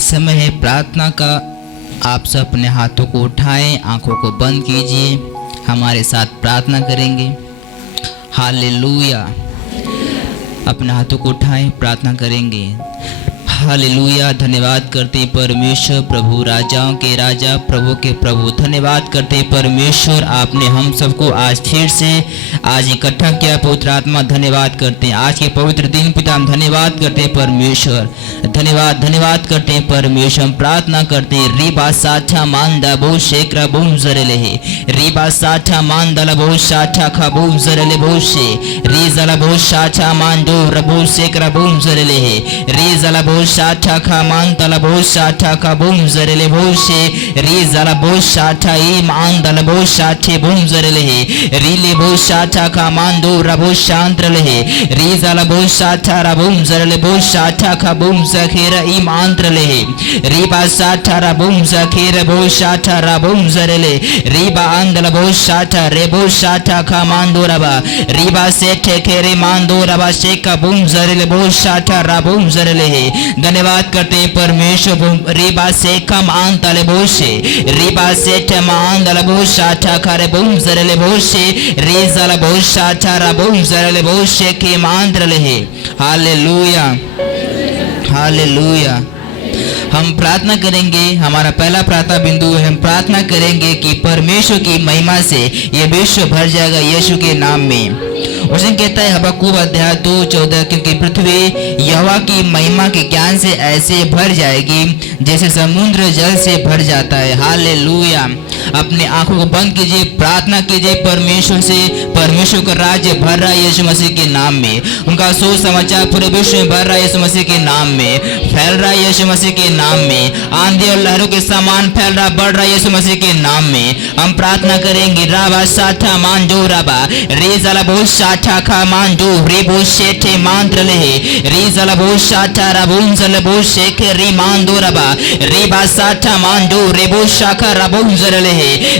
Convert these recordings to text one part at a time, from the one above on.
समय है प्रार्थना का। आप सब अपने हाथों को उठाएं, आंखों को बंद कीजिए, हमारे साथ प्रार्थना करेंगे। हालेलुया। अपने हाथों को उठाएं, प्रार्थना करेंगे। हालेलुया। धन्यवाद करते परमेश्वर, प्रभु राजाओं के राजा, प्रभु के प्रभु। धन्यवाद करते परमेश्वर, आपने हम सबको आज फिर से आज इकट्ठा किया। पवित्र आत्मा धन्यवाद करते हैं आज के पवित्र दिन। पिता हम धन्यवाद करते हैं परमेश्वर, धन्यवाद करते हैं परमेश्वर। हम प्रार्थना करते हैं रीबा साठा मानदा बो शेकरा बूम जरेले है, रीबा साठा मानदला बो साठा खा बूम जरेले बो शे, रीजला बो साठा मानदो रबो शेकरा बूम जरेले है, रीजला बो शाठा खा मान तला बो शाठा खा बूम जरेले बोशे, री जला बो शाठा ई मान दला बो शाठे बूम जरेले है, री ले बो शाठा खा मान दो रबो शांत्र ले है, री जला बो शाठा रबूम जरेले बो शाठा खा बूम जखेरा ई मांत्र ले है, री बा शाठा रबूम जखेरा बो शाठा रबूम जरेले, री बा आंदला बो शाठा रे बो शाठा खा मान दो रबा, री बा से ठेकेरे मान दो रबा शेका बूम जरेले बो शाठा रबूम जरेले है। धन्यवाद करते हैं परमेश्वर। रीबा से कम आन तले बोशे, रीबा से ठमान दले बोशा ठखरे बूम जरेले बोशे, रीजल बोशा ठरा बूम जरेले बोशे के मांद्र ले। Hallelujah, hallelujah. हम प्रार्थना करेंगे। हमारा पहला प्रार्थना बिंदु है, हम प्रार्थना करेंगे कि परमेश्वर की महिमा से ये विश्व भर जाएगा यीशु के नाम में। उसने कहता है हबक्कूक अध्याय 2:14, क्योंकि पृथ्वी यहोवा की महिमा के ज्ञान से ऐसे भर जाएगी जैसे समुद्र जल से भर जाता है। हालेलुया। अपने आंखों को बंद कीजिए, प्रार्थना कीजिए परमेश्वर से। परमेश्वर का राज्य भर रहा है यीशु मसीह के नाम में, उनका सुसमाचार पूरे विश्व में भर रहा है यीशु मसीह के नाम में, फैल रहा है यीशु मसीह के नाम में। आंधी और लहरों के समान फैल रहा, बढ़ रहा है यीशु मसीह के नाम में। हम प्रार्थना करेंगे राबा साठा मान जो राबा रे जला बहुत साठा खा मान जो रे बहुत शेठे मांत्र ले, रे जला बहुत साठा रबून जल बहुत शेखे रे मान दो रबा, रे बा साठा मान जो रे बहुत शाखा रबून जल ले,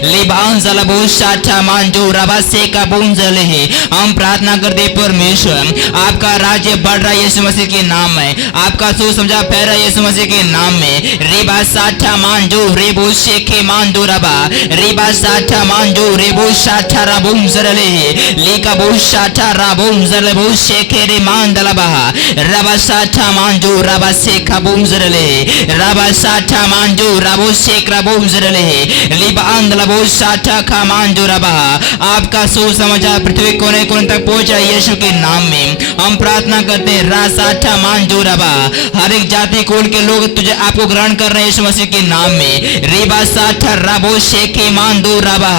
ले बान जला बहुत साठा मान जो रबा से का बून जल है। हम प्रार्थना करते परमेश्वर, आपका राज्य बढ़ रहा है यीशु मसीह के नाम में, आपका सुसमाचार फैल रहा है यीशु मसीह के नाम में। रेबा साठा मान जो रेबो शेखे मान दो रबा, रेबा साठा मान जो रेबो साठा रबूम जरले है, लेका बो साठा रबूम जरले बो शेखे रे मान दलबा, रबा साठा मान जो रबा शेखा बूम जरले, रबा साठा मान जो रबो शेख रबूम जरले, लिबा अंदला बो साठा खा मान जो रबा। आपका सुसमाचार पृथ्वी कोने कोने तक पहुंच रहा है यीशु के नाम में। हम प्रार्थना करते हैं रा साठा मान जो रबा, हर एक जाति कुल के लोग तुझे आपको ग्रहण कर रहे हैं यीशु मसीह के नाम में। रेबा साठा रबो शेखे मान दो रबा,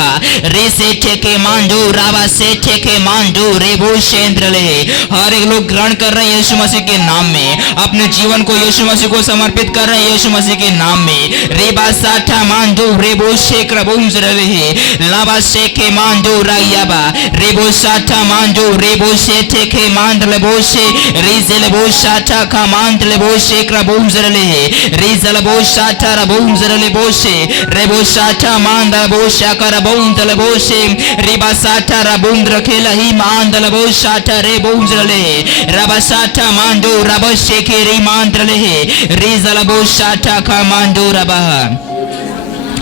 रे से ठेके मान जो रबा से ठेके मान जो रेबो शेंद्र ले। हर एक लोग ग्रहण कर रहे हैं यीशु मसीह के नाम में, अपने जीवन को यीशु मसीह को समर्पित कर रहे हैं यीशु मसीह के नाम में। रेबा साठा मान जो रेबो शेख रबूम जरले है, लाबा शेखे मान जो रायाबा, रेबो साठा मान जो रेबो से ठेके मान दलबो से, रीजल बो साठा खा मान दलबो शेख रबूम जरले है, रीजल बो साठा रबूम जरले बो से, रेबो साठा मान दलबो शाका रबूम दलबो से, रेबा साठा रबूम रखेला ही मान दलबो साठा रेबूम जरले है, रबा साठा मान जो रबो शेखे री मान दरले है, रीजल बो साठा खा मान जो रबा।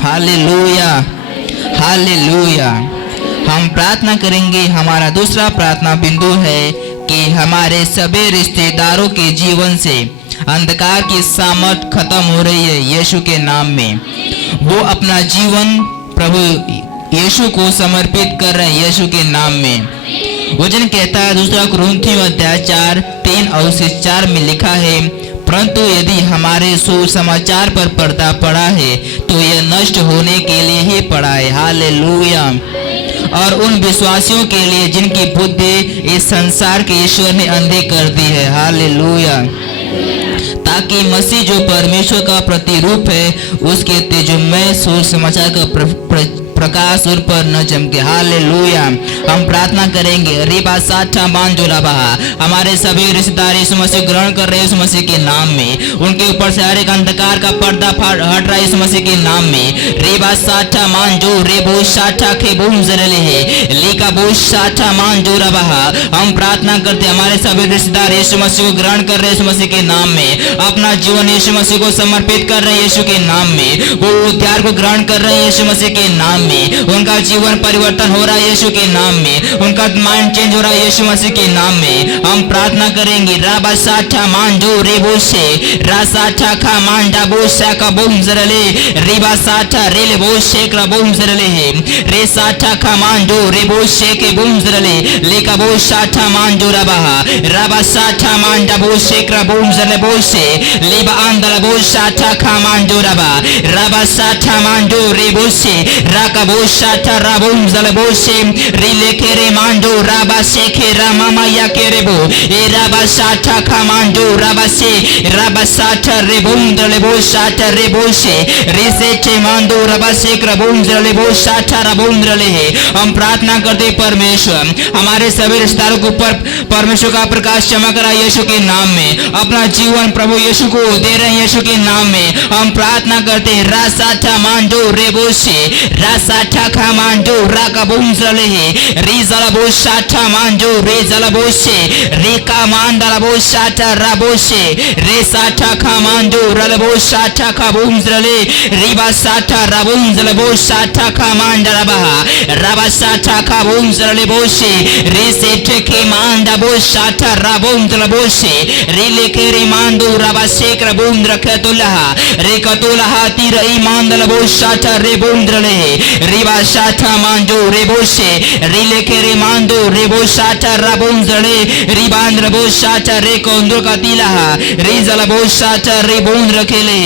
Hallelujah, hallelujah. हम प्रार्थना करेंगे। हमारा दूसरा प्रार्थना बिंदु है कि हमारे सभी रिश्तेदारों के जीवन से अंधकार की सामर्थ खत्म हो रही है यीशु के नाम में। वो अपना जीवन प्रभु यीशु को समर्पित कर रहे हैं यीशु के नाम में। वचन कहता है 2 कुरिन्थियों अध्याय 4:3 और 4 में लिखा है, परंतु यदि हमारे सुसमाचार पर पर्दा पड़ा है तो यह नष्ट होने के लिए ही पड़ा है। हालेलुया। और उन विश्वासियों के लिए जिनकी बुद्धि इस संसार के ईश्वर ने अंधी कर दी है। हालेलुया। ताकि मसीह जो परमेश्वर का प्रतिरूप है उसके तेजोमय सुसमाचार का प्रकाश उन पर न चमके। हालेलुया। हम प्रार्थना करेंगे रिबा साठा मान जो रबा, हमारे सभी रिश्तेदार यीशु मसीह ग्रहण कर रहे हैं यीशु मसीह के नाम में, उनके ऊपर से हर एक अंधकार का पर्दा हट रहा है यीशु मसीह के नाम में। रिबा साठा मान जो रेबो साठा के बूम जरले है लीका बो साठा मान जो रबा। हम प्रार्थना करते हमारे सभी रिश्तेदार यीशु मसीह को ग्रहण कर रहे हैं यीशु मसीह के नाम में, अपना जीवन यीशु मसीह को समर्पित कर रहे हैं यीशु के नाम में, वो उद्धार को ग्रहण कर रहे हैं यीशु मसीह के नाम में, उनका जीवन परिवर्तन हो रहा है यीशु के नाम में, उनका माइंड चेंज हो रहा है यीशु मसीह के नाम में। हम प्रार्थना करेंगे राबा साठा मान जो रेबो से रासाठा खा मान डाबो सा का बोम जरले रिबा साठा रेले बो शेक रा बोम जरले है रे साठा खा मान जो रेबो शेक के बोम जरले लेका बो साठा मान जो रबा राबा साठा मान डाबो शेक रा बोम जरले बो से लेबा आंदला बो साठा खा मान जो रबा राबा साठा मान जो रेबो से राका बो साठा रा बोम जरले बो से रे लेके रे मान जो राबा शेखे रा मामा या के रे बो ए राबा साठा खा मान जो राबा से राबा साठा रे बोम जरले बो साठा रे बो से रे से चे मान दो रबा शेक रा बोम जरले बो साठा रा बोम जरले है। हम प्रार्थना करते परमेश्वर हमारे सभी रिश्तेदारों के ऊपर परमेश्वर का प्रकाश चमक रहा है यीशु के नाम में, अपना जीवन प्रभु यीशु को दे रहे हैं यीशु के नाम में। हम प्रार्थना करते हैं रासाठा मान जो रेबो से रासाठा खा मान जो रा का बोम जरले है री जला बो साठा मान जो रे जला बो से रे का मान दला बो साठा रा बो से रे साठा खा मान जो रल बो साठा खा बोम जरले रिबा साठा रा बोम जला बो साठा खा मान दला बहा राबा साठा खा बोम जरले बो से रे से ठेके मान दा बो साठा रा बोम जला बो से रे लेके रे मान दो राबा शेक रा बोम रखे तो लहा रे कतोला हाथी रही मान दला बो साठा रे बोम जरले रिबा साठा मान जो रे बो से रे लेके रे मान दो रे बो साठा रा बोम जरले रिबान रे बो साठा रे कोंदो का तिला रे जला बो साठा रे बोम रखेले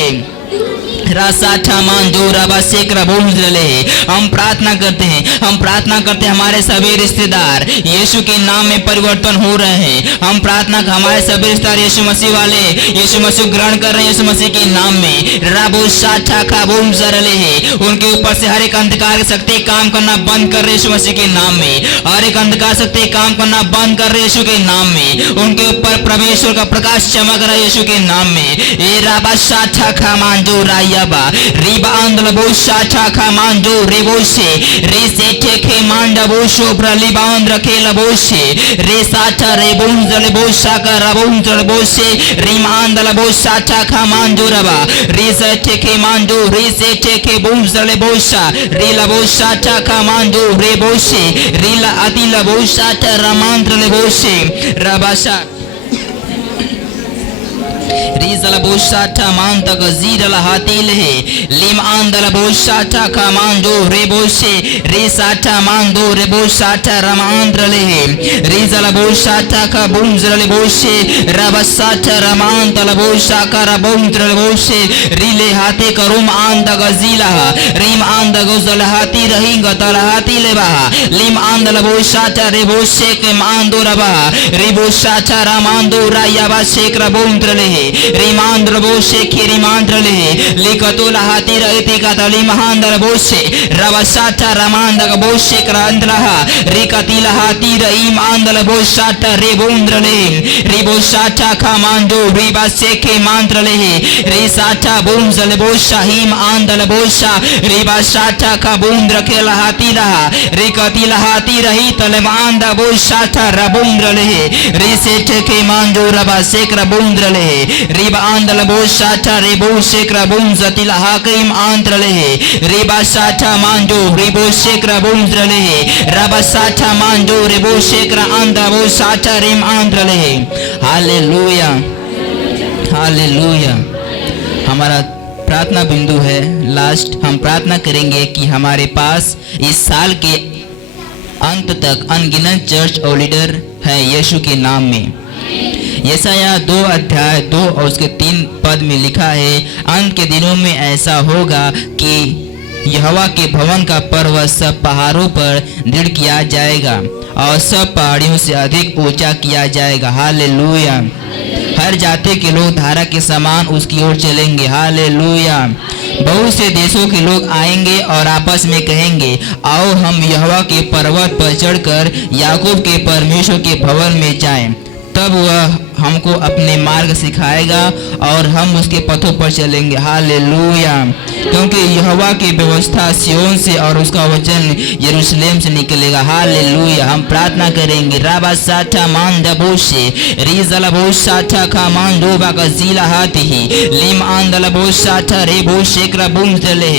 रासाठा मान जो रबा शेक रा बोम जरले। हम प्रार्थना करते हैं हमारे सभी रिश्तेदार यीशु के नाम में परिवर्तन हो रहे हैं। हम प्रार्थना हमारे सभी रिश्तेदार यीशु मसीह वाले यीशु मसीह ग्रहण कर रहे हैं यीशु मसीह के नाम में। राबो साठा का बोम जरले है उनके ऊपर से हर एक अंधकार की शक्ति काम करना बंद कर रहे यीशु मसीह के नाम में, हर एक अंधकार शक्ति काम करना बंद कर रहे यीशु के नाम में, उनके ऊपर परमेश्वर का प्रकाश चमक रहा है यीशु के नाम में। ए राबा साठा खा मान जो राया रिबा आंदल बो साठा खा मान जो रेबो से रे से ठेके मान डबो शोभ्र लिबान रखे लबो से रे साठा रे बोम जले बो साका रबोम जले बो से रिमान दल बो साठा खा मान जो रबा रे से ठेके मान जो रे से ठेके बोम जले बो सा रे लबो साठा खा मान जो रेबो से रे ला अति लबो साठा रमान जले बो से रबासा रीजल बोशाठा मान तक जीरल हातिल है लिम आंदल बोशाठा का मान दो रेबोशे रेसाठा मान दो रेबोशाठा रमांद्रले है रीजल बोशाठा का बुंजरले बोशे रबसाठा रमांतल बोशा का रबुंजरले बोशे रीले हाथे करुम आंद गजीला रीम आंद गजल हाथी रहींग तल हाथी लेबा लिम आंदल बोशाठा रेबोशे के मांदो रबा रेबोशाठा रमांदो रायाबा शेख रबुंद्रले रिमांद्र बोशे खिरिमांद्र ले लिकतोला हाथी रहती का तली महांद्र बोशे रवसाठा रमांद्र बोशे क्रांद्रहा रिकतिला हाथी रहीम आंद्र बोशाठा रेबुंद्र ले रिबोशाठा खामांदो रिबा शेखे मांद्र ले रिसाठा बुंजल बोशा हिम आंद्र बोशा रिबा शाठा का बुंद्र खेला हाथी रहा रिकतिला हाथी रही तलमांद्र बोशाठा रबुंद्र ले रिसेठे के मांदो रबा शेख रबुंद्र ले रिबा आंदल बोशाठा रेबो शेक्रा बुम जतिला हाकिम आंद्रले रिबा साठा मांजो रिबो शेक्रा बुम द्रले रबा साठा मांजो रेबो शेक्रा आंदा बो साठा रिम आंद्रले। Hallelujah hallelujah. हमारा प्रार्थना बिंदु है लास्ट। हम प्रार्थना करेंगे कि हमारे पास इस साल के अंत तक अनगिनत चर्च और लीडर है यीशु के नाम में। यशायाह 2 अध्याय 2 और उसके 3 पद में लिखा है, अंत के दिनों में ऐसा होगा कि यहोवा के भवन का पर्वत सब पहाड़ों पर दृढ़ किया जाएगा और सब पहाड़ियों से अधिक ऊंचा किया जाएगा। हालेलुया। हर जाति के लोग धारा के समान उसकी ओर चलेंगे। हालेलुया। बहुत से देशों के लोग आएंगे और आपस में कहेंगे, आओ हम यहोवा के पर्वत पर चढ़कर याकूब के परमेश्वर के भवन में जाएं। तब वह हमको अपने मार्ग सिखाएगा और हम उसके पथों पर चलेंगे। हालेलुया। क्योंकि यहोवा की व्यवस्था सिय्योन से और उसका वचन यरूशलेम से निकलेगा। हालेलुया। हम प्रार्थना करेंगे। राबा साठा मान दबोशे रीजला बोशाठा का मान डोबा का जीला हाथी लिम आंदला बोशाठा रे बोशेकरा बूम चले।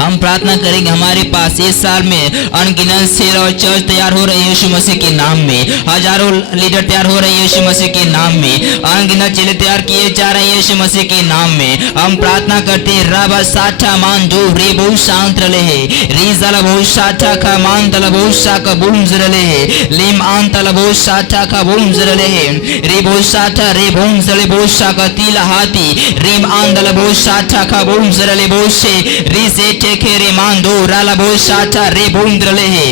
हम प्रार्थना करेंगे हमारे पास इस साल में अनगिनत सेल और चर्च तैयार हो रहे हैं यीशु मसीह के नाम में। हजारों लीडर तैयार हो रहे हैं यीशु मसीह के नाम में। अनगिनत चेले तैयार किए जा रहे हैं यीशु मसीह के नाम में। हम प्रार्थना करते हैं। राबा साठा मान जो रे बहुत शांत रले है रीजला बहुत साठा का मान तला बहुत शाका बूम जरले है लिम आन तला बहुत साठा का बूम जरले है रे बहुत साठा रे बूम जले बहुत शाका तीला हाथी रिम आन तला बहुत साठा का बूम जरले बहुत से री से टेकेरे मांदो राला बोशाटा रे बूंद्रले है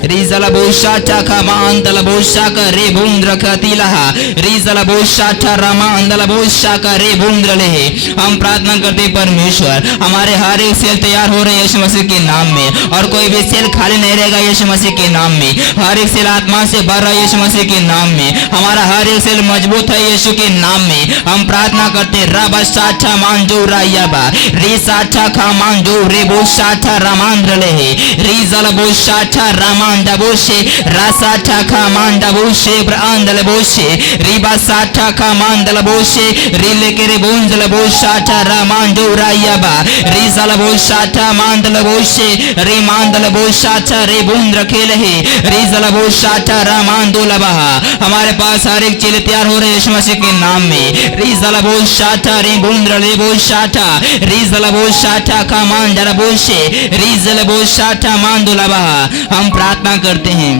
रीजला बोशाटा का मांदला बोशाका रे बूंद्र कतिलहा रीजला बोशाटा रमा अंदला बोशाका रे बूंद्रले है। हम प्रार्थना करते परमेश्वर हमारे हर एक सेल तैयार हो रहे हैं यीशु मसीह के नाम में और कोई भी सेल खाली नहीं रहेगा यीशु मसीह के नाम में। हर एक सेल आत्मा से भर रहा है यीशु मसीह के नाम में। हमारा हर एक सेल मजबूत है यीशु के नाम में। हम प्रार्थना करते रबा साठा मांजो रायाबा रे साठा का मांजो रे बोशाटा रामांद्रले है रीजला बोशाटा रामा बोशे रासाठा का मांडा बोशे ब्रांदल बोशे रिबा साठा का मांडल बोशे रिले के रे बोंजल बोशाटा रामांडो रायाबा रिजल बोशाटा मांडल बोशे रे मांडल बोशाटा रे बोंद रखेले है रिजल बोशाटा रामांडो लबहा। हमारे पास हर एक चीज तैयार हो रहे यीशु मसीह के नाम में। रिजल बोशाटा रे बोंद रे बोशाटा रिजल बोशाटा का मांडल बोशे रिजल बोशाटा मांडो लबहा। हम प्रार्थना करते हैं।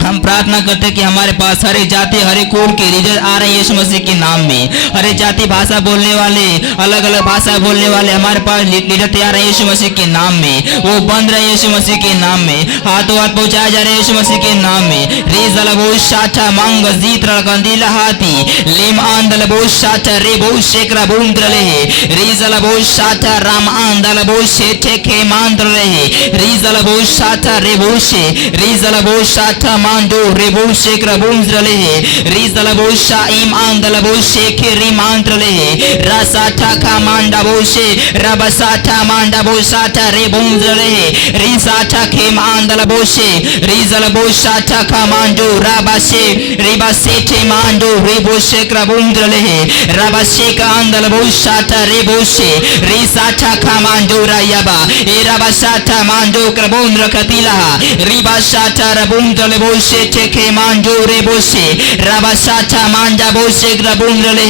हम प्रार्थना करते हैं कि हमारे पास हर एक जाति हर एक कुल के लीडर आ रहे हैं यीशु मसीह के नाम में। हर एक जाति भाषा बोलने वाले अलग अलग भाषा बोलने वाले हमारे पास लीडर तैयार है यीशु मसीह के नाम में। वो बंद रहे यीशु मसीह के नाम में। हाथों हाथ पहुंचाए जा रहे यीशु मसीह के नाम में। रेजल बो शाठा मांग जीत रंदीला हाथी लेम आंदल बो शाठा रे बो शेकरा बूंद रहे रेजल बो शाठा राम आंदल बो शेठे के मांद रहे रेजल बो शाठा रे बो शे रेजल बो शाठा मांडो रेबो शेकरा बूंजरले है रीजल बोशा इम आंदल बोशे के रिमांत्रले है रासाठा का मांडा बोशे रबसाठा मांडा बोसाठा रे बूंजरले है रिसाठा के मांदल बोशे रीजल बोशाठा का मांडो राबाशे रिबासे थे मांडो रेबो शेकरा बूंजरले है रबाशे का आंदल बोशाठा रे बोशे रिसाठा का मांडो रायाबा ए रबाशाठा मांडो क्रबूंद्र कतिला रिबाशाठा रबूंद्रले बोशे टेके मांडो रे बोशे रबाशाठा मांडा बोशे ग्रबूंद्रले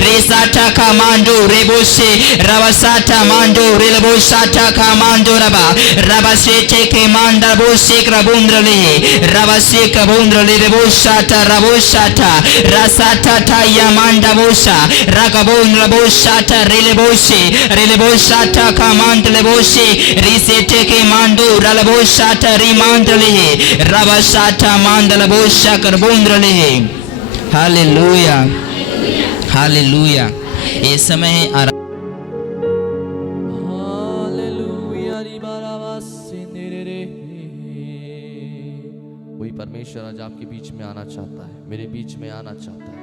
रेसाठा का मांडो रे बोशे रबाशाठा मांडो रे बोशाठा का मांडो रबा रबाशे टेके मांडा बोशे ग्रबूंद्रले रबाशे कबूंद्रले रे बोशाठा रबोशाठा रसाठा थाया मांडा बोशा रकबूंद्र बोशाठा रेले बोशाठा का मांडले बोशे रिसे टेके मांडो रल बोशाठा री मांडले रबाशाठा मांडल बोशा कर बूंद्रले है। Hallelujah hallelujah. ये समय है वही परमेश्वर आज आपके बीच में आना चाहता है, मेरे बीच में आना चाहता है।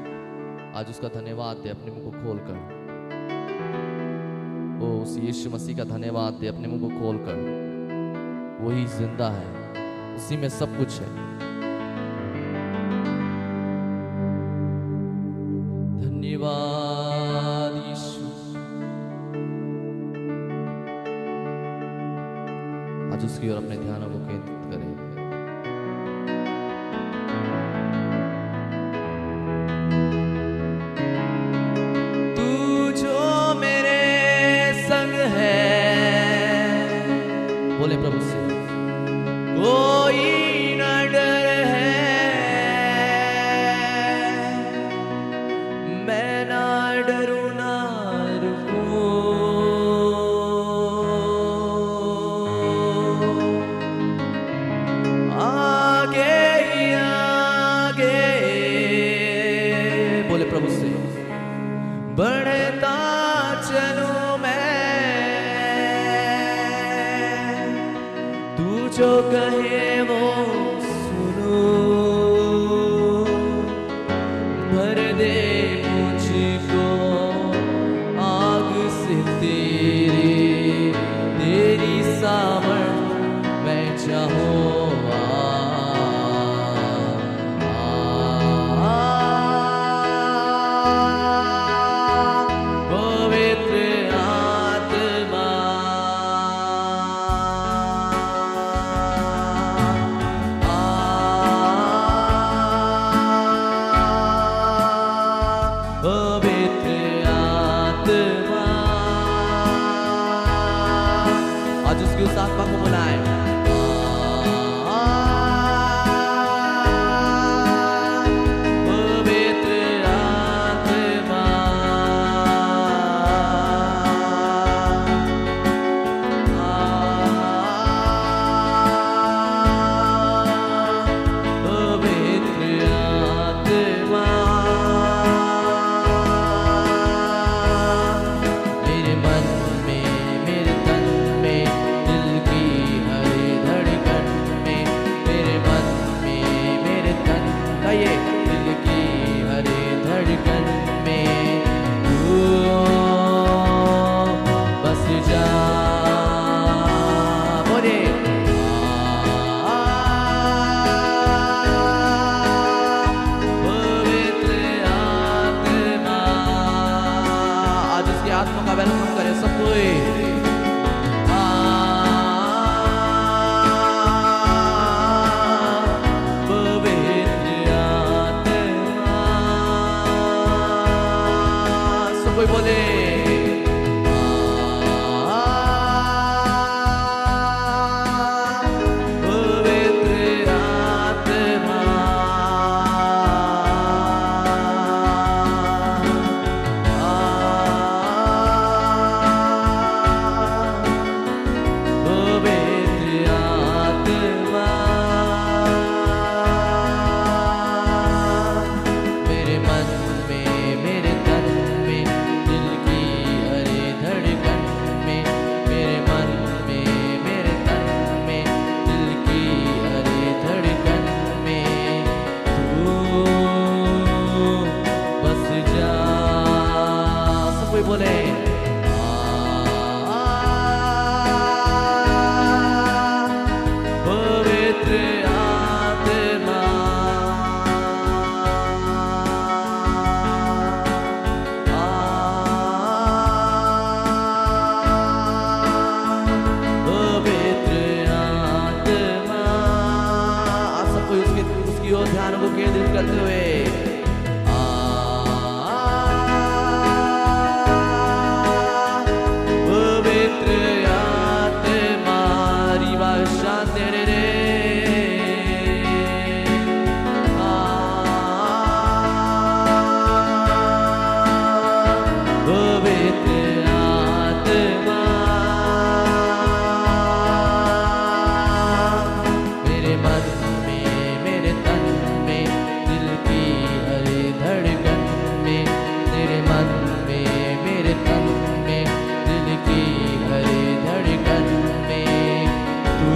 आज उसका धन्यवाद दे अपने मुंह को खोलकर। ओ उस यीशु मसीह का धन्यवाद दे अपने मुंह को खोलकर। वही जिंदा है, उसी में सब कुछ है। धन्यवाद यीशु। आज उसकी ओर अपने ध्यान को केंद्रित करें। तू जो मेरे संग है, बोले प्रभु से, कोई न डर है, मैं ना डरूं ना रुकूं। जो कहे वो सुनो, भर दे मुझको आग से तेरी सामर्थ मैं चाहूँ। आज उसकी उस आत्मा को बुलाए। पवित्र आत्मा, पवित्र आत्मा, मेरे मन में, मेरे तन में, दिल की हर धड़कन में, मेरे मन में, मेरे तन का ये दिल की हर धड़कन में तू बस जा। बोले पवित्र आत्मा, आज उसकी आत्मा का वेलकम करें सब कोई। पवित्र आत्मा, सब कोई बोले पवित्र आत्मा, पवित्र आत्मा, मेरे मन में, मेरे तन में, दिल की हर धड़कन में, मेरे मन में, मेरे तन में, दिल की हर धड़कन में तू बस जा। सब कोई बोले पवित्र आत्मा, पवित्र आत्मा। आप सबको उसकी ओर ध्यान को केंद्रित करते हुए पवित्र आत्मा, रिवा शांति रे रे, पवित्र आत्मा, मेरे मन में, मेरे तन में, दिल की हर धड़कन में, तेरे मन में, मेरे तन में, दिल की हर धड़कन में तू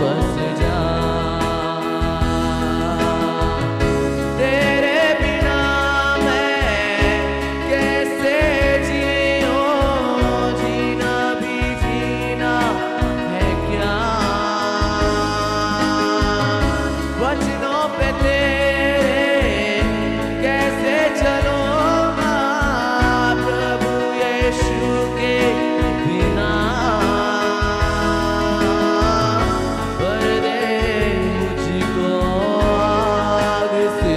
बस जा। तेरे बिना मैं कैसे जीऊं, जीना भी जीना है क्या, वचनों पे तेरे कैसे चलूंगा, प्रभु यीशु के बिना। भर दे मुझको आग से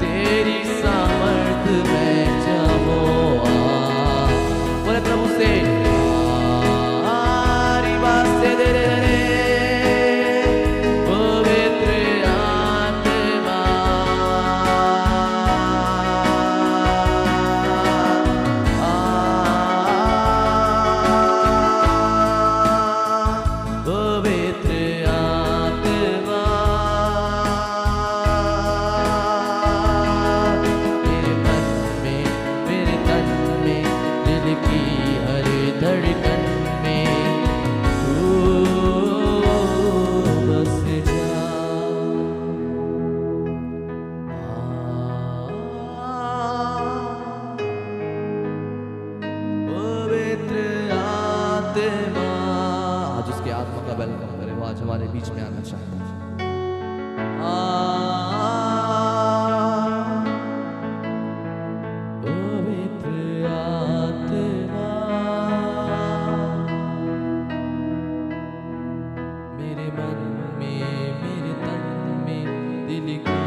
तेरी सामर्थ मैं चाहूँ। बोले प्रभु से रिवा से दे रे रे, पवित्र आत्मा, हमारे बीच में आना चाहता है। पवित्र आत्मा मेरे मन में, मेरे तन में, दिल की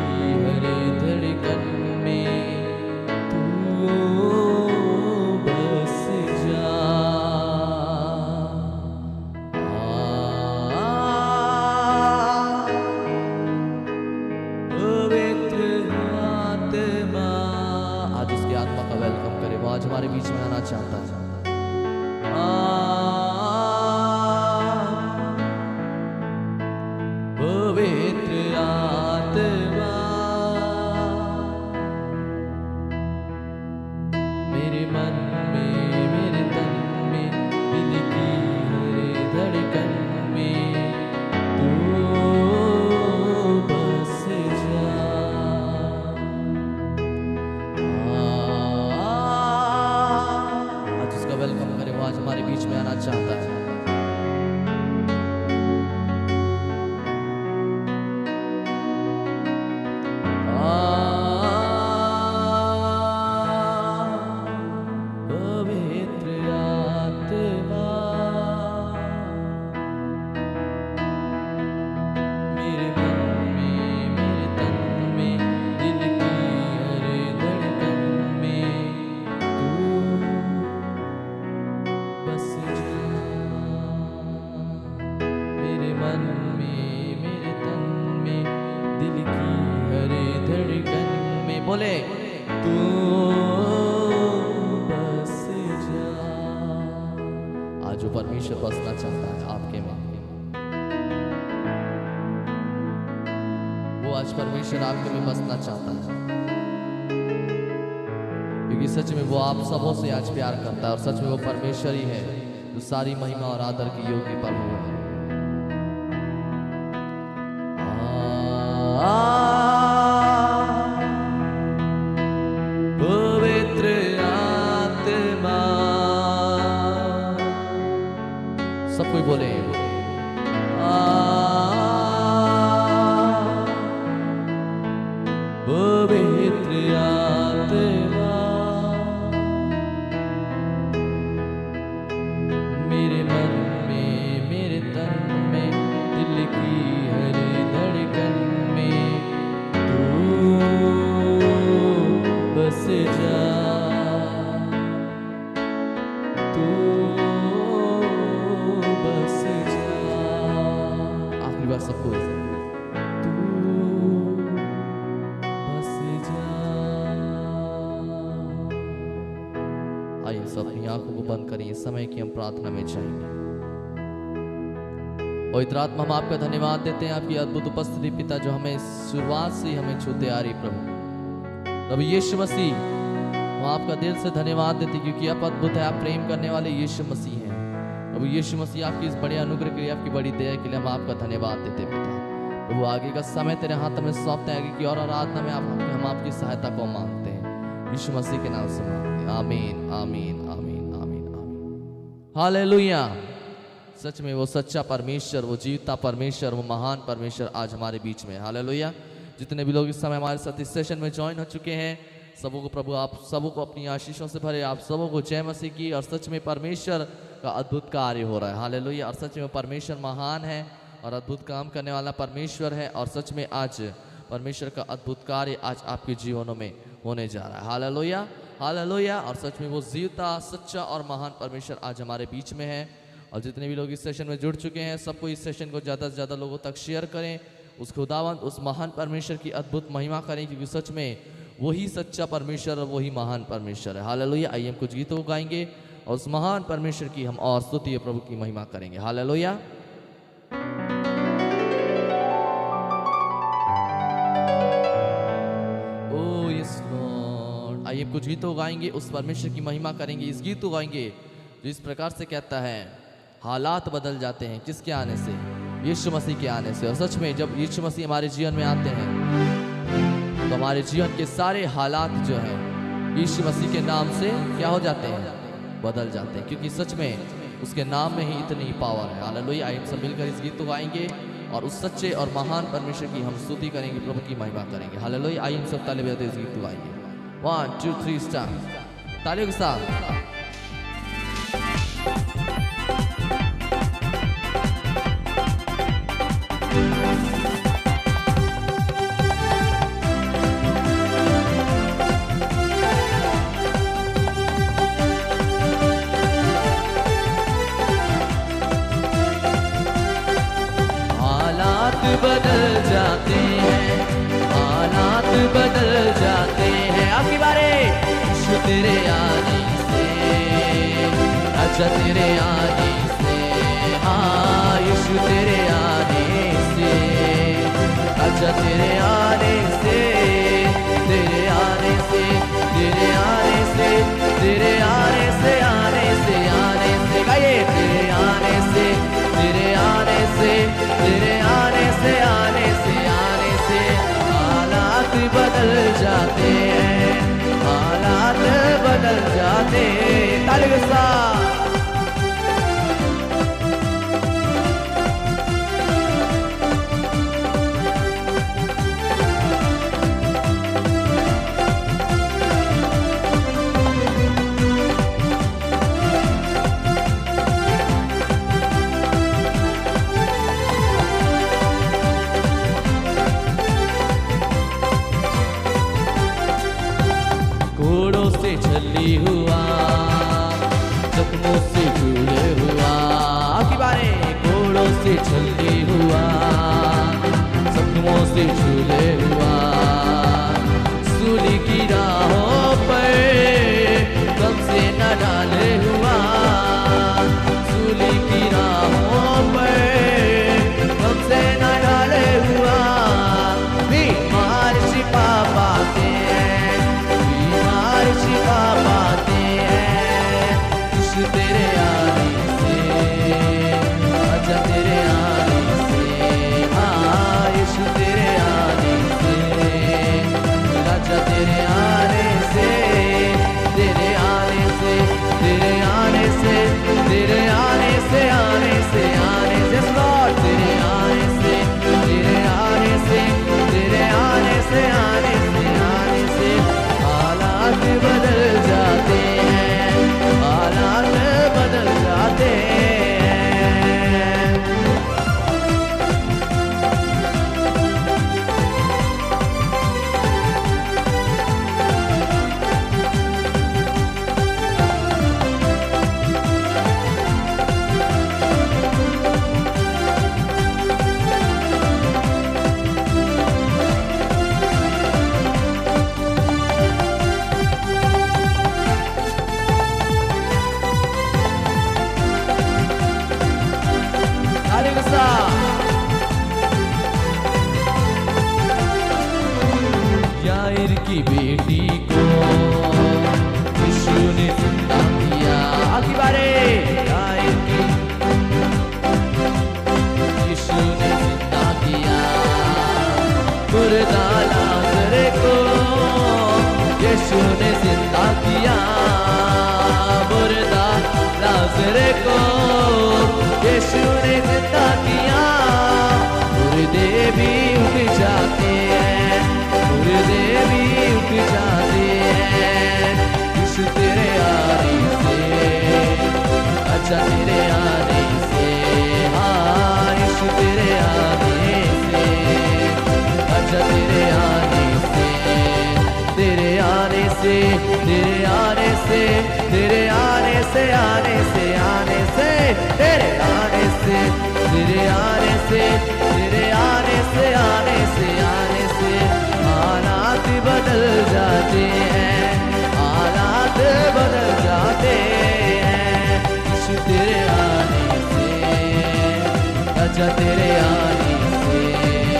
हर धड़कन में तू बस जा। पवित्र आत्मा, आज उसकी आत्मा का वेलकम करे, वो आज हमारे बीच में आना चाहता है। पवित्र आत्मा मेरे मन में, मेरे तन में, दिल की हर धड़कन में तू बस जा। आज उसका वेलकम करे, वो आज हमारे बीच में आना चाहता है। पवित्र आत्मा मेरे मन में, मेरे तन में, दिल की हर धड़कन में तू बस जा। मेरे मन में, मेरे तन में, दिल की हर धड़कन में बोले तू बस जा। आज वो परमेश्वर बसना चाहता है आपके में, वो आज परमेश्वर आपके में बसना चाहता है, क्योंकि सच में वो आप सबों से आज प्यार करता है और सच में वो परमेश्वर ही है जो सारी महिमा और आदर की योग्य प्रभु है। पवित्र आत्मा, सब कोई बोले पवित्र आत्मा मेरे मन में, मेरे तन में, दिल की हर धड़कन में तू बस जा। तू बस जा। आखिरी बार सबको तू बस जा। आइए सब अपनी आंखों को बंद करिए, इस समय की हम प्रार्थना में जाएंगे। और इधर आत्मा हम आपका धन्यवाद देते हैं, आपकी अद्भुत उपस्थिति पिता जो हमें शुरुआत से ही हमें छूते आ रही प्रभु। प्रभु यीशु मसीह हम आपका दिल से धन्यवाद देते क्योंकि आप अद्भुत है, आप प्रेम करने वाले यीशु मसीह हैं। प्रभु यीशु मसीह आपकी इस बड़े अनुग्रह के लिए, आपकी बड़ी दया के लिए हम आपका धन्यवाद देते हैं पिता। प्रभु आगे का समय तेरे हाथ में सौंपते हैं, आगे की और आराधना में हम आपकी सहायता को मांगते हैं, यीशु मसीह के नाम से मांगते हैं। आमीन आमीन आमीन आमीन आमीन। हालेलुया। सच में वो सच्चा परमेश्वर, वो जीवता परमेश्वर, वो महान परमेश्वर आज हमारे बीच में। हालेलुया। जितने भी लोग इस समय हमारे साथ इस सेशन में ज्वाइन हो चुके हैं, सबों को प्रभु आप सबों को अपनी आशीषों से भरे, आप सबों को जय मसीह की। और सच में परमेश्वर का अद्भुत कार्य हो रहा है। हालेलुया। और सच में परमेश्वर महान है और अद्भुत काम करने वाला परमेश्वर है। और सच में आज परमेश्वर का अद्भुत कार्य आज आपके जीवनों में होने जा रहा है। Hallelujah hallelujah. और सच में वो जीवता सच्चा और महान परमेश्वर आज हमारे बीच में है। और जितने भी लोग इस सेशन में जुड़ चुके हैं, सबको इस सेशन को ज़्यादा से ज़्यादा लोगों तक शेयर करें, उस खुदावंत उस महान परमेश्वर की अद्भुत महिमा करें, क्योंकि सच में वही सच्चा परमेश्वर और वही महान परमेश्वर है। हालेलुया। आइए हम कुछ गीतों को गाएंगे और उस महान परमेश्वर की हम और स्तुति प्रभु की महिमा करेंगे। हालेलुया। ओ यस लॉर्ड। आइए कुछ गीतों गाएंगे, उस परमेश्वर की महिमा करेंगे। इस गीत को गाएंगे जो इस प्रकार से कहता है, हालात बदल जाते हैं किसके आने से? यीशु मसीह के आने से। और सच में जब यीशु मसीह हमारे जीवन में आते हैं तो हमारे जीवन के सारे हालात जो हैं यीशु मसीह के नाम से क्या हो जाते हैं? बदल जाते हैं, क्योंकि सच में उसके नाम में ही इतनी पावर है। हालेलुया। आइए सब मिलकर इस गीत को गाएंगे और उस सच्चे और महान परमेश्वर की हम स्तुति करेंगे, प्रभु की महिमा करेंगे। हालेलुया। आइए हम सब ताली बजाते इस गीत को गाएंगे। 1 2 3 स्टार्ट। तालियों के साथ। बदल जाते हैं, हालात बदल जाते हैं। आपकी बारे यीशु तेरे आने से, अच्छा तेरे आने से, हाँ यीशु तेरे आने से, अच्छा तेरे आने से, तेरे आने से, तेरे आने से, तेरे आने से, आने से, आने से, गाइए तेरे आने से, तेरे आने से, तेरे आने से, आने से, आने से हालात बदल जाते हैं, हालात बदल जाते हैं। ताली के साथ। घोड़ों से छली हुआ, जख्मों से जुड़े हुआ, आपकी बारे घोड़ों से छली हुआ, जख्मों से जुड़े हुआ, सूली की राहों पर गम से न डाले हुआ, सूली की राहों पर गम से न डाले हुआ, बीमार शिफा पाते हैं, बीमार शिफा पाते हैं, यीशु तेरे आने से, अच्छा तेरे आने से, हाँ यीशु तेरे आने से, अच्छा तेरे आने से, तेरे आने से, तेरे आने से, तेरे आने से, आने से, आने से, लॉर्ड तेरे आने से, तेरे आने से, तेरे आने से, आने से, आने से हालात बदल जाते हैं, हालात बदल जाते हैं। याईर की बेटी को यीशु ने जिंदा किया, आखिरी बारे याईर की यीशु ने जिंदा किया, मुर्दा लाजर को यीशु ने जिंदा किया, मुर्दा लाजर को यीशु ने जिंदा किया, मुर्दे भी उठ जाते हैं, मुर्दे भी उठ जाते हैं, यीशु तेरे आने से, अच्छा तेरे आने से, हाँ यीशु तेरे आने से, अच्छा तेरे आने से, तेरे आने से, तेरे आने से, तेरे आने से, आने से, आने से, तेरे आने से, तेरे आने से, तेरे आने से, आने से, आने से हालात बदल जाते हैं, हालात बदल जाते हैं, यीशु तेरे आने से, अच्छा तेरे आने से,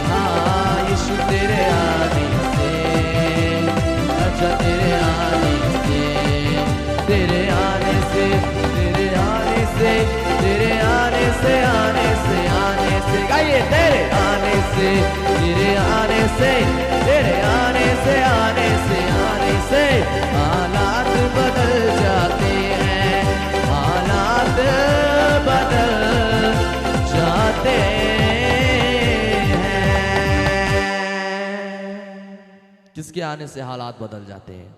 हाँ यीशु तेरे आने से, अच्छा तेरे आने से, तेरे आने से, तेरे आने से, तेरे आने से, आने से, आने से, गाइए तेरे आने से, तेरे आने से, तेरे आने से, आने से, आने से हालात बदल जाते हैं, हालात बदल जाते हैं। जिसके आने से हालात बदल जाते हैं।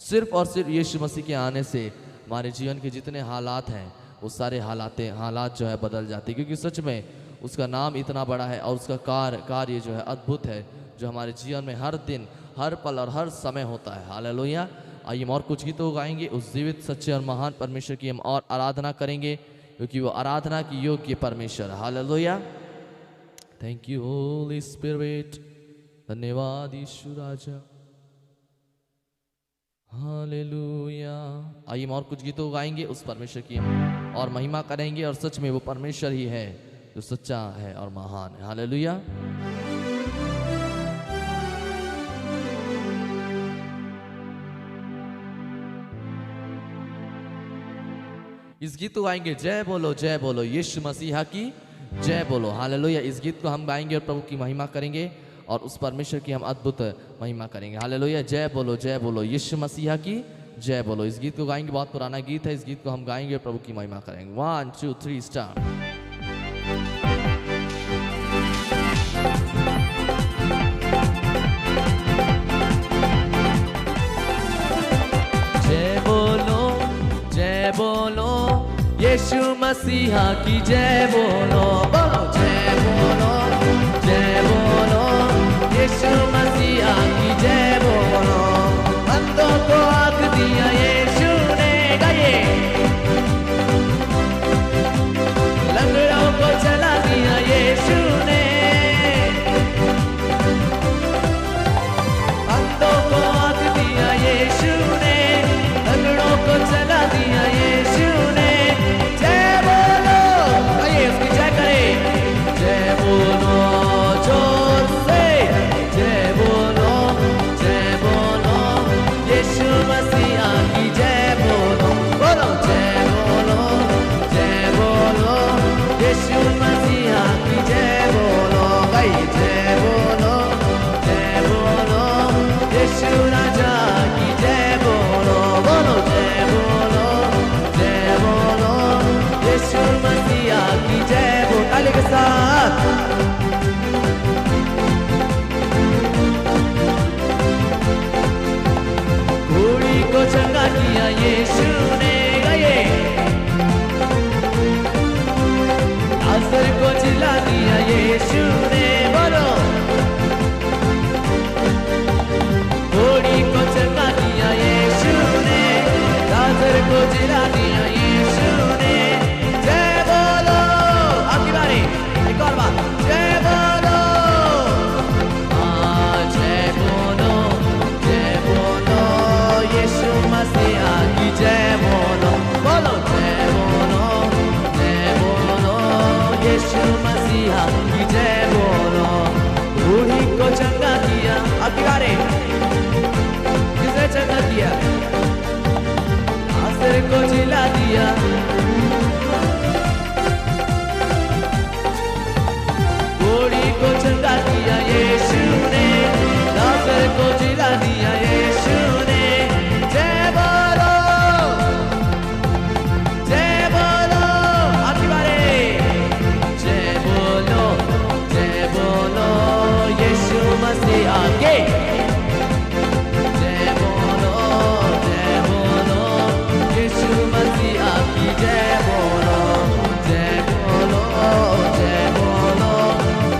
सिर्फ और सिर्फ यीशु मसीह के आने से हमारे जीवन के जितने हालात हैं वो सारे हालात जो है बदल जाते हैं, क्योंकि सच में उसका नाम इतना बड़ा है और उसका कार्य जो है अद्भुत है, जो हमारे जीवन में हर दिन, हर पल और हर समय होता है। हालेलुया। आइए हम और कुछ गीतों गाएंगे, उस जीवित सच्चे और महान परमेश्वर की हम और आराधना करेंगे, क्योंकि वो आराधना की योग्य परमेश्वर। Hallelujah. Thank you Holi spirit. धन्यवाद यीशु राजा। हालेलुया। आइए हम और कुछ गीतों गाएंगे, उस परमेश्वर की हम और महिमा करेंगे, और सच में वो परमेश्वर ही है जो सच्चा है और महान है। हालेलुया। इस गीत को गाएंगे, जय बोलो यीशु मसीहा की जय बोलो। हालेलुया। इस गीत को हम गाएंगे और प्रभु की महिमा करेंगे और उस परमेश्वर की हम अद्भुत महिमा करेंगे। हालेलुया। जय बोलो यीशु मसीहा की जय बोलो। इस गीत को गाएंगे, बहुत पुराना गीत है, इस गीत को हम गाएंगे और प्रभु की महिमा करेंगे। 1 2 3 स्टार्ट। जय बोलो यीशु मसीहा की जय बोलो। बोलो जय बोलो यीशु मसीहा की जय बोलो। अंधों को आँख दिया यीशु ने, गाइए। लंगड़ों को चला दिया यीशु ने, अंधों को आँख दिया यीशु ने, लंगड़ों को चला दिया यीशु ने। जय बोलो, आइए उसकी जय करें। जय बोलो जोर से, जय बोलो यीशु मसीहा की जय बोलो। बोलो जय बोलो यीशु मसीहा की जय बोलो। भाई जय बोलो यीशु राजा की जय बोलो। बोलो जय बोलो यीशु मसीहा की जय बोलो। ताली के साथ। घोड़ी को चंगा किया यीशु ने, गाइए। लाजर को जिला दिया यीशु ने। बोलो घोड़ी को चंगा दिया यीशु ने, लाजर को जिला दिया यीशु ने। जय बोलो, आपकी बारी, एक और बार। जय बोलो, जय बोलो यीशु मसीहा की जय बोलो। बोलो जय बोलो यीशु मसीहा की जय बोलो। बूढ़ी को चंगा किया, आपकी बारी। किसने चंगा किया? आसर को जिला दिया। बूढ़ी को चंगा किया यीशु ने, आसर को जिला दिया यीशु ने। जय बोलो, आपकी बारी। जय बोलो यीशु मसीहा के। जय बोलो यीशु मसीहा की जय बोलो। जय बोलो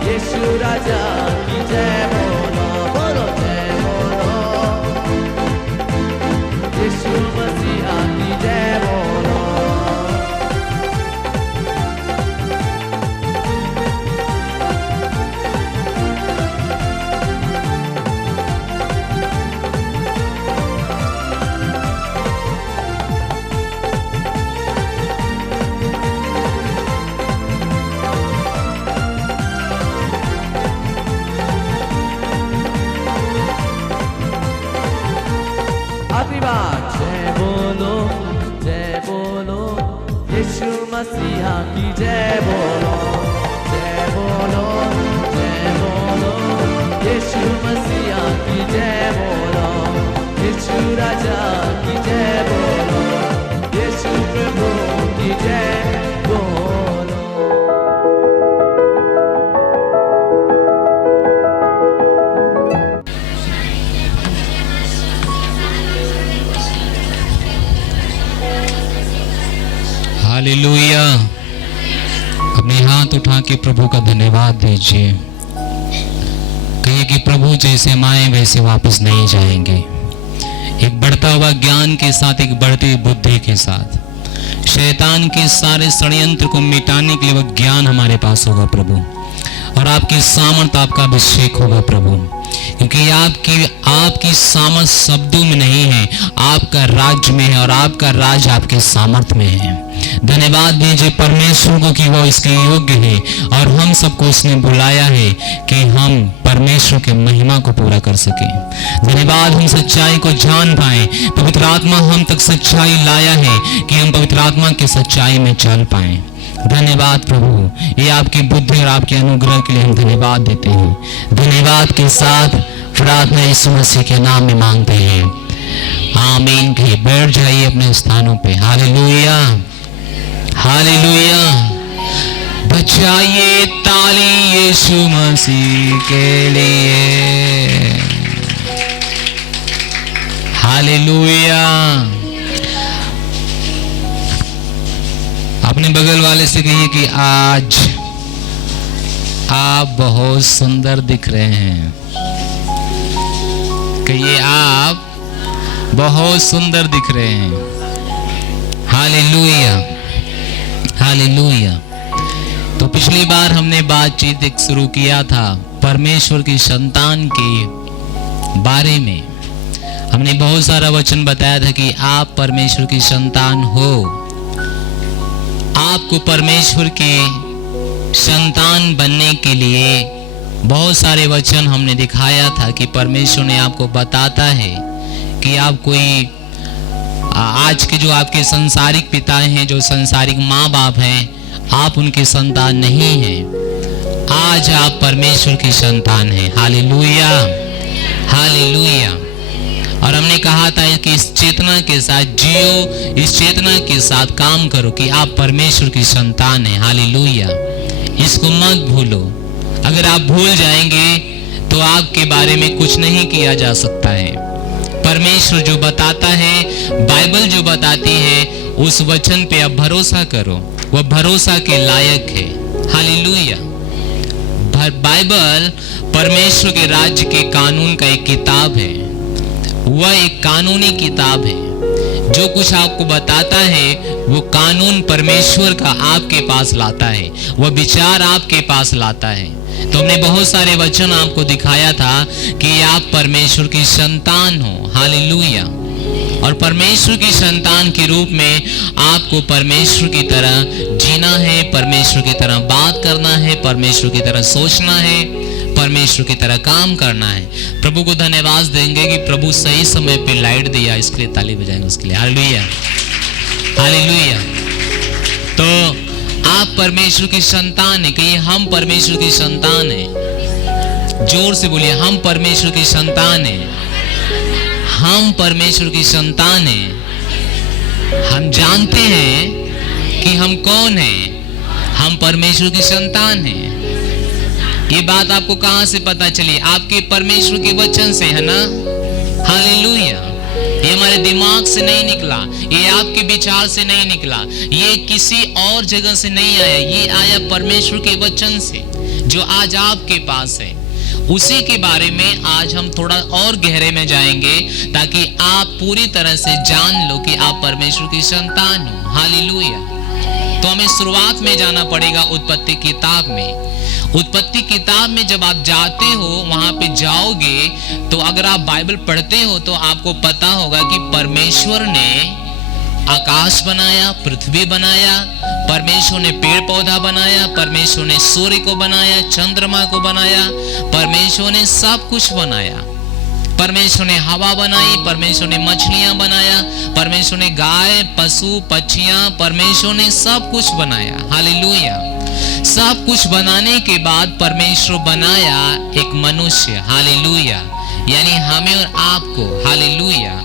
यीशु राजा की जय बोलो। बोलो जय बोलो यीशु मसीहा की जय बोलो। आखिरी बार। जय बोलो यीशु मसीहा की जय बोलो। जय बोलो यीशु मसीहा की जय बोलो। यीशु राजा की जय बोलो। यीशु प्रभु की जय बोलो। हालेलुया। अपने हाथ उठा के प्रभु का धन्यवाद दीजिए। कहिए कि प्रभु जैसे हम आए वैसे वापस नहीं जाएंगे। एक बढ़ता हुआ ज्ञान के साथ, एक बढ़ती हुई बुद्धि के साथ, शैतान के सारे षड्यंत्र को मिटाने के लिए वह ज्ञान हमारे पास होगा प्रभु, और आपकी सामर्थ, आपका अभिषेक होगा प्रभु, क्योंकि आपकी सामर्थ शब्दों में नहीं है, आपका राज्य में है, और आपका राज आपके सामर्थ में है। धन्यवाद दीजिए परमेश्वर को कि वह इसके योग्य है, और हम सबको उसने बुलाया है कि हम परमेश्वर के महिमा को पूरा कर सके। धन्यवाद, हम सच्चाई को जान पाए। पवित्र आत्मा हम तक सच्चाई लाया है कि हम पवित्र आत्मा की सच्चाई में चल पाए। धन्यवाद प्रभु, ये आपकी बुद्धि और आपके अनुग्रह के लिए हम धन्यवाद देते हैं। धन्यवाद के साथ प्रार्थना यीशु मसीह के नाम में मांगते हैं, आमीन। कहिए, बैठ जाइए अपने स्थानों पे। Hallelujah, hallelujah. बजाइए ताली यीशु मसीह के लिए। हालेलुया। अपने बगल वाले से कहिए कि आज आप बहुत सुंदर दिख रहे हैं। कहिए, आप बहुत सुंदर दिख रहे हैं। Hallelujah, hallelujah. तो पिछली बार हमने बातचीत एक शुरू किया था परमेश्वर की संतान के बारे में। हमने बहुत सारा वचन बताया था कि आप परमेश्वर की संतान हो। आपको परमेश्वर के संतान बनने के लिए बहुत सारे वचन हमने दिखाया था कि परमेश्वर ने आपको बताता है कि आप कोई आज के जो आपके संसारिक पिता हैं, जो संसारिक माँ बाप हैं, आप उनके संतान नहीं हैं। आज आप परमेश्वर की संतान हैं। Hallelujah, hallelujah. और हमने कहा था कि इस चेतना के साथ जियो, इस चेतना के साथ काम करो कि आप परमेश्वर की संतान हैं। हालेलुया, इसको मत भूलो। अगर आप भूल जाएंगे तो आपके बारे में कुछ नहीं किया जा सकता है। परमेश्वर जो बताता है, बाइबल जो बताती है, उस वचन पे आप भरोसा करो, वह भरोसा के लायक है। हालेलुया। बाइबल परमेश्वर के राज्य के कानून का एक किताब है। वह एक कानूनी किताब है। जो कुछ आपको बताता है वो कानून परमेश्वर का आपके पास लाता है, वह विचार आपके पास लाता है। तो हमने बहुत सारे वचन आपको दिखाया था कि आप परमेश्वर की संतान हो। हालेलुया। और परमेश्वर की संतान के रूप में आपको परमेश्वर की तरह जीना है, परमेश्वर की तरह बात करना है, परमेश्वर की तरह सोचना है, परमेश्वर की तरह काम करना है। प्रभु को धन्यवाद देंगे कि प्रभु सही समय पे लाइट दिया, इसके लिए ताली बजाएंगे उसके लिए। Hallelujah, hallelujah. तो आप परमेश्वर की संतान है। कहिए, हम परमेश्वर की संतान है। जोर से बोलिए, हम परमेश्वर की संतान है। हम परमेश्वर की संतान है। हम जानते हैं कि हम कौन हैं। हम परमेश्वर की संतान है। ये बात आपको कहां से पता चली? आपके परमेश्वर के वचन से, है ना? हालेलुया। ये हमारे दिमाग से नहीं निकला, ये आपके विचार से नहीं निकला, ये किसी और जगह से नहीं आया, ये आया परमेश्वर के वचन से जो आज आपके पास है। उसी के बारे में आज हम थोड़ा और गहरे में जाएंगे ताकि आप पूरी तरह से जान लो कि आप परमेश्वर की संतान हो। हालेलुया। तो हमें शुरुआत में जाना पड़ेगा उत्पत्ति किताब में। उत्पत्ति किताब में जब आप जाते हो, वहां पे जाओगे तो अगर आप बाइबल पढ़ते हो तो आपको पता होगा कि परमेश्वर ने आकाश बनाया, पृथ्वी बनाया, परमेश्वर ने पेड़ पौधा बनाया, परमेश्वर ने सूर्य को बनाया, चंद्रमा को बनाया, परमेश्वर ने सब कुछ बनाया। परमेश्वर ने हवा बनाई, परमेश्वर ने मछलियां बनाया, परमेश्वर ने गाय, पशु, पक्षियां, परमेश्वर ने सब कुछ बनाया। हालेलुया। सब कुछ बनाने के बाद परमेश्वर बनाया एक मनुष्य। हालेलुया। यानी हमें और आपको। Hallelujah,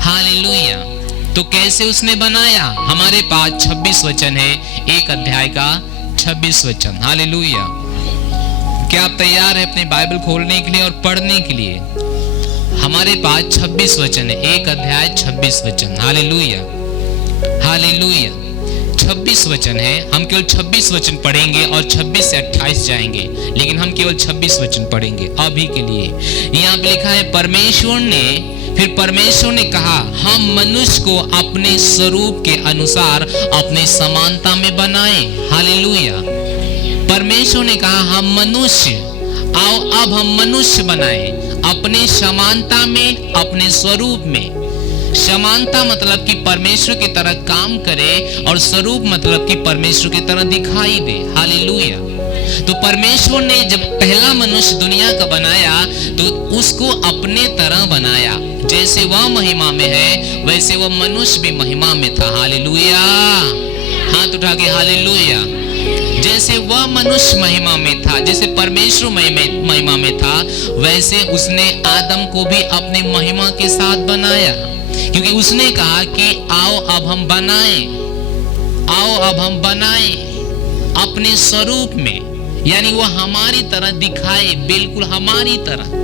hallelujah. तो कैसे उसने बनाया? हमारे पास 26 वचन है, एक अध्याय का 26 वचन। हालेलुया। क्या आप तैयार है अपने बाइबल खोलने के लिए और पढ़ने के लिए? हमारे पास 26 वचन है, एक अध्याय 26 वचन। Hallelujah, hallelujah. 26 वचन है, हम केवल 26 वचन पढ़ेंगे और 26 से 28 जाएंगे, लेकिन हम केवल 26 वचन पढ़ेंगे अभी के लिए। यहाँ पे लिखा है, फिर परमेश्वर ने कहा, हम मनुष्य को अपने स्वरूप के अनुसार अपने समानता में बनाएं। हालेलुया। परमेश्वर ने कहा, हम मनुष्य, आओ अब हम मनुष्य बनाएं अपने समानता में, अपने स्वरूप में। समानता मतलब कि परमेश्वर की तरह काम करे, और स्वरूप मतलब कि परमेश्वर की तरह दिखाई दे। हालेलुया। तो परमेश्वर ने जब पहला मनुष्य दुनिया का बनाया तो उसको अपने तरह बनाया। जैसे वह महिमा में है वैसे वह मनुष्य भी महिमा में था। हालेलुया। हाथ उठा के हालेलुया। जैसे वह मनुष्य महिमा में था, जैसे परमेश्वर महिमा में था, वैसे उसने आदम को भी अपने महिमा के साथ बनाया। क्योंकि उसने कहा कि आओ अब हम बनाएं, आओ अब हम बनाएं अपने स्वरूप में, यानी वो हमारी तरह दिखाए, बिल्कुल हमारी तरह,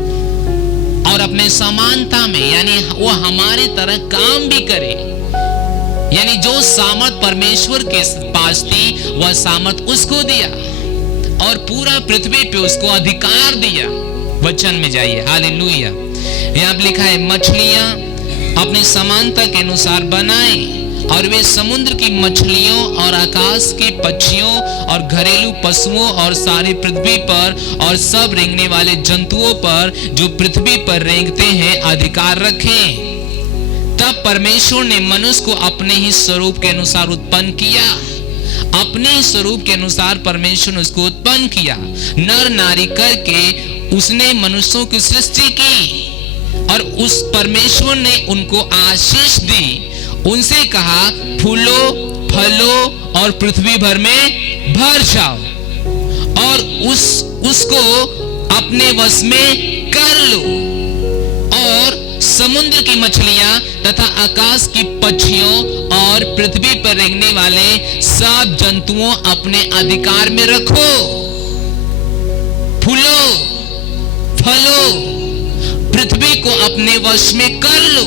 और अपने समानता में, यानी वो हमारी तरह काम भी करे। यानी जो सामर्थ परमेश्वर के पास थी वह सामर्थ उसको दिया, और पूरा पृथ्वी पे उसको अधिकार दिया। वचन में जाइए। हालेलुया। यहाँ पे लिखा है, मछलियां अपनी समानता के अनुसार बनाएं, और वे समुद्र की मछलियों और आकाश के पक्षियों और घरेलू पशुओं और सारी पृथ्वी पर और सब रेंगने वाले जंतुओं पर जो पृथ्वी पर रेंगते हैं अधिकार रखें। तब परमेश्वर ने मनुष्य को अपने ही स्वरूप के अनुसार उत्पन्न किया। अपने स्वरूप के अनुसार परमेश्वर ने उसको उत्पन्न किया, नर नारी करके उसने मनुष्यों की सृष्टि की, और उस परमेश्वर ने उनको आशीष दी। उनसे कहा, फूलो फलो और पृथ्वी भर में भर जाओ, और उसको अपने वश में कर लो, और समुद्र की मछलियां तथा आकाश की पक्षियों और पृथ्वी पर रेंगने वाले सब जंतुओं अपने अधिकार में रखो। फूलो फलो, पृथ्वी को अपने वश में कर लो,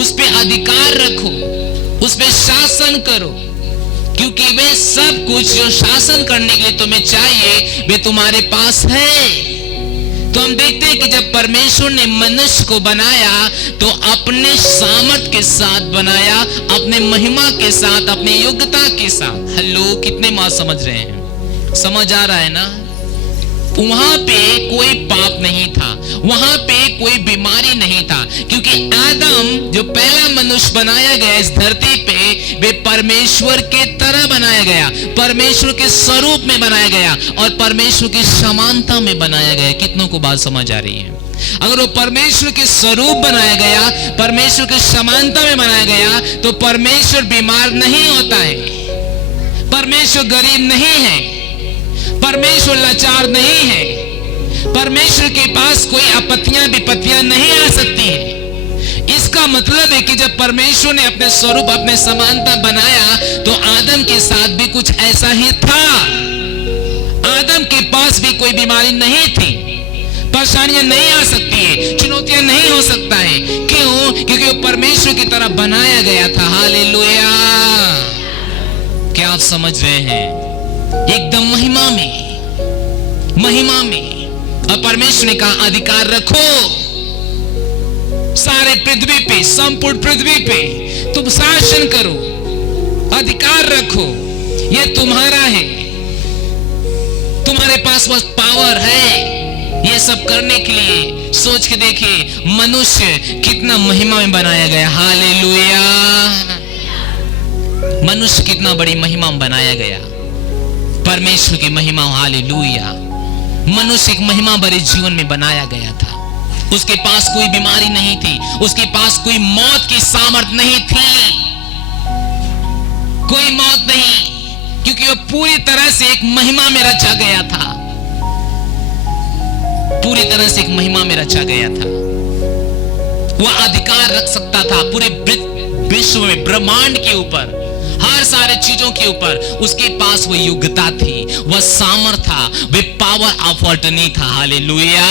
उस पे अधिकार रखो, उस पे शासन करो, क्योंकि वे सब कुछ जो शासन करने के लिए तुम्हें चाहिए वे तुम्हारे पास है। तो हम देखते हैं कि जब परमेश्वर ने मनुष्य को बनाया तो अपने सामर्थ के साथ बनाया, अपने महिमा के साथ, अपनी योग्यता के साथ। हेलो, कितने मां समझ रहे हैं? समझ आ रहा है ना? वहां पे कोई पाप नहीं था, वहां पे कोई बीमारी नहीं था, क्योंकि आदम जो पहला मनुष्य बनाया गया इस धरती पे, वे परमेश्वर के तरह बनाया गया, परमेश्वर के स्वरूप में बनाया गया, और परमेश्वर की समानता में बनाया गया। कितनों को बात समझ आ रही है? अगर वो परमेश्वर के स्वरूप बनाया गया, परमेश्वर की समानता में बनाया गया, तो परमेश्वर बीमार नहीं होता है, परमेश्वर गरीब नहीं है, परमेश्वर लाचार नहीं है, परमेश्वर के पास कोई आपत्तियां विपत्तियां नहीं आ सकती है। इसका मतलब है कि जब परमेश्वर ने अपने स्वरूप, अपने समानता बनाया तो आदम के साथ भी कुछ ऐसा ही था। आदम के पास भी कोई बीमारी नहीं थी, परेशानियां नहीं आ सकती है, चुनौतियां नहीं हो सकता है। क्यों? क्योंकि वो परमेश्वर की तरह बनाया गया था। हालेलुया। क्या आप समझ रहे हैं? एकदम महिमा में, महिमा में। और परमेश्वर ने कहा, अधिकार रखो सारे पृथ्वी पे, संपूर्ण पृथ्वी पे तुम शासन करो, अधिकार रखो, ये तुम्हारा है, तुम्हारे पास बस पावर है ये सब करने के लिए। सोच के देखिए मनुष्य कितना महिमा में बनाया गया। हालेलुया। मनुष्य कितना बड़ी महिमा में बनाया गया, परमेश्वर की महिमा। हालेलुया। मनुष्य एक महिमा भरे जीवन में बनाया गया था। उसके पास कोई बीमारी नहीं थी, उसके पास कोई मौत की सामर्थ नहीं थी, कोई मौत नहीं, क्योंकि वह पूरी तरह से एक महिमा में रचा गया था, पूरी तरह से एक महिमा में रचा गया था। वह अधिकार रख सकता था पूरे विश्व में, ब्रह्मांड के ऊपर, हर सारे चीजों के ऊपर उसके पास वह योग्यता थी, वह सामर्थ था, वह पावर ऑफ अटर्नी था। हालेलुया।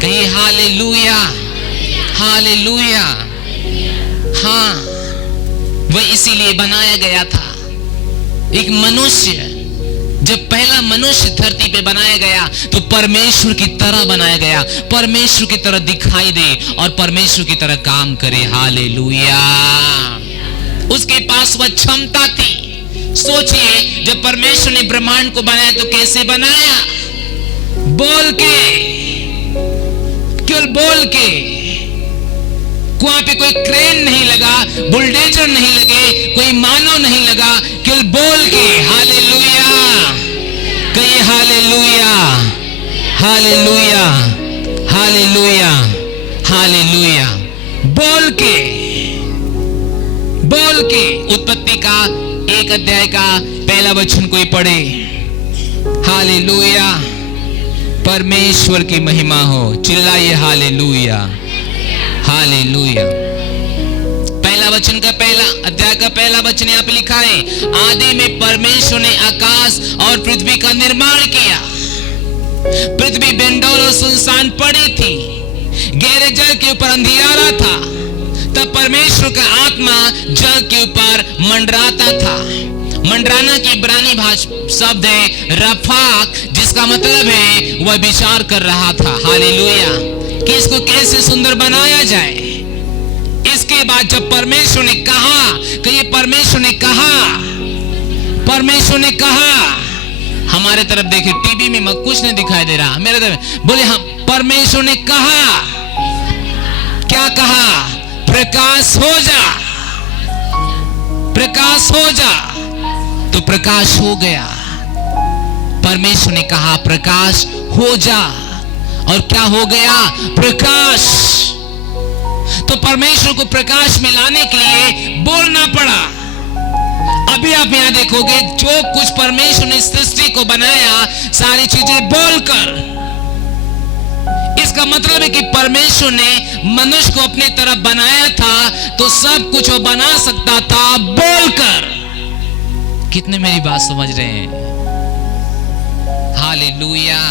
कहिए हालेलुया, हालेलुया। हाँ, वह इसीलिए बनाया गया था। एक मनुष्य, जब पहला मनुष्य धरती पे बनाया गया तो परमेश्वर की तरह बनाया गया, परमेश्वर की तरह दिखाई दे और परमेश्वर की तरह काम करे। हालेलुया। उसके पास वह क्षमता थी। सोचिए, जब परमेश्वर ने ब्रह्मांड को बनाया तो कैसे बनाया? बोल के, केवल बोल के। वहां पे कोई क्रेन नहीं लगा, बुलडोजर नहीं लगे, कोई मानव नहीं लगा, केवल बोल के। हालेलुया, कहिए हालेलुया, हालेलुया, हालेलुया, हालेलुया। बोल के, बोल के। उत्पत्ति का 1 अध्याय का पहला वचन कोई पढ़े। हालेलुया, परमेश्वर की महिमा हो। चिल्लाइए हालेलुया, हालेलुया। पहला वचन का पहला अध्याय का पहला वचन यहाँ पे लिखा है, आदि में परमेश्वर ने आकाश और पृथ्वी का निर्माण किया। पृथ्वी बेंडौल और सुनसान पड़ी थी, गहरे जल के ऊपर अंधियारा था। तब परमेश्वर का आत्मा जल के ऊपर मंडराता था। मंडराना की इब्रानी भाषा शब्द है रफाक, जिसका मतलब है वह विचार कर रहा था। हालेलुया, कि इसको कैसे सुंदर बनाया जाए। इसके बाद जब परमेश्वर ने कहा, कि परमेश्वर ने कहा, परमेश्वर ने कहा। हमारे तरफ देखिए, टीवी में कुछ नहीं दिखाई दे रहा, मेरे तरफ बोले हाँ, परमेश्वर ने कहा। क्या कहा? प्रकाश हो जा, प्रकाश हो जा। तो प्रकाश हो गया। परमेश्वर ने कहा प्रकाश हो जा, और क्या हो गया? प्रकाश। तो परमेश्वर को प्रकाश में लाने के लिए बोलना पड़ा। अभी आप यहां देखोगे, जो कुछ परमेश्वर ने सृष्टि को बनाया, सारी चीजें बोलकर। इसका मतलब है कि परमेश्वर ने मनुष्य को अपने तरफ बनाया था, तो सब कुछ वो बना सकता था बोलकर। कितने मेरी बात समझ रहे हैं? हालेलुया,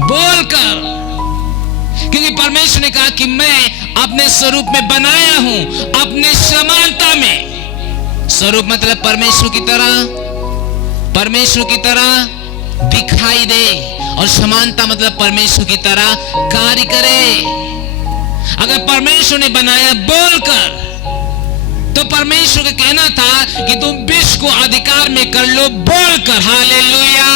बोलकर। क्योंकि परमेश्वर ने कहा कि मैं अपने स्वरूप में बनाया हूं, अपने समानता में। स्वरूप मतलब परमेश्वर की तरह, परमेश्वर की तरह दिखाई दे, और समानता मतलब परमेश्वर की तरह कार्य करे। अगर परमेश्वर ने बनाया बोलकर, तो परमेश्वर का कहना था कि तुम विश्व को अधिकार में कर लो बोलकर। हालेलुया,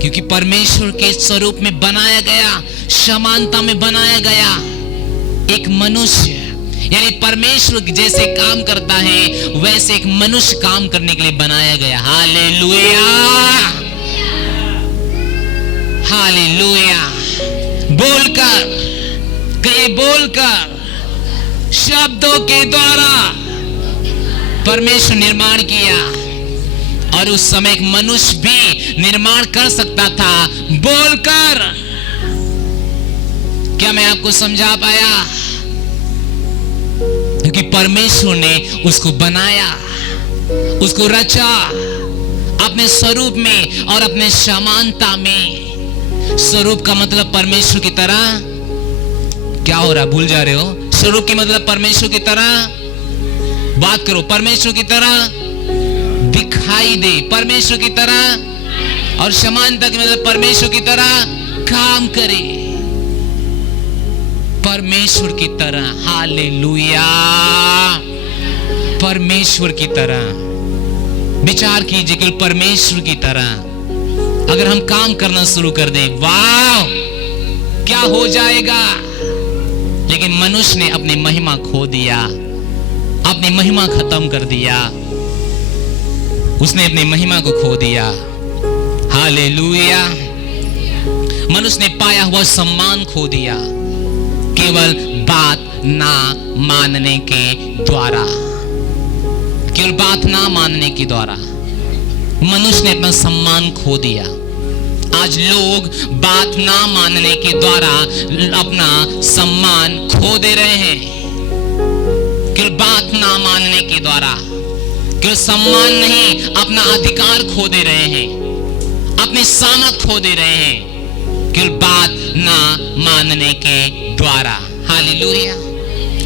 क्योंकि परमेश्वर के स्वरूप में बनाया गया, समानता में बनाया गया एक मनुष्य, यानी परमेश्वर जैसे काम करता है वैसे एक मनुष्य काम करने के लिए बनाया गया। Hallelujah, hallelujah. बोलकर, कहे बोलकर, शब्दों के द्वारा परमेश्वर निर्माण किया। और उस समय एक मनुष्य भी निर्माण कर सकता था बोलकर। क्या मैं आपको समझा पाया? क्योंकि परमेश्वर ने उसको बनाया, उसको रचा अपने स्वरूप में और अपने समानता में। स्वरूप का मतलब परमेश्वर की तरह। क्या हो रहा, भूल जा रहे हो? स्वरूप की मतलब परमेश्वर की तरह। बात करो, परमेश्वर की तरह दिखाई दे, परमेश्वर की तरह। और समानता की मतलब परमेश्वर की तरह काम करे, परमेश्वर की तरह। हालेलुया, परमेश्वर की तरह। विचार कीजिए कि परमेश्वर की तरह अगर हम काम करना शुरू कर दें, वाह क्या हो जाएगा। लेकिन मनुष्य ने अपनी महिमा खो दिया, अपनी महिमा खत्म कर दिया, उसने अपनी महिमा को खो दिया। हालेलुया, मनुष्य ने पाया हुआ सम्मान खो दिया केवल बात ना मानने के द्वारा। केवल बात ना मानने के द्वारा मनुष्य ने अपना सम्मान खो दिया। आज लोग बात ना मानने के द्वारा अपना सम्मान खो दे रहे हैं। केवल बात ना मानने के द्वारा, केवल सम्मान नहीं, अपना अधिकार खो दे रहे हैं, अपनी सामर्थ खो दे रहे हैं, केवल बात ना मानने के द्वारा। हालेलुया।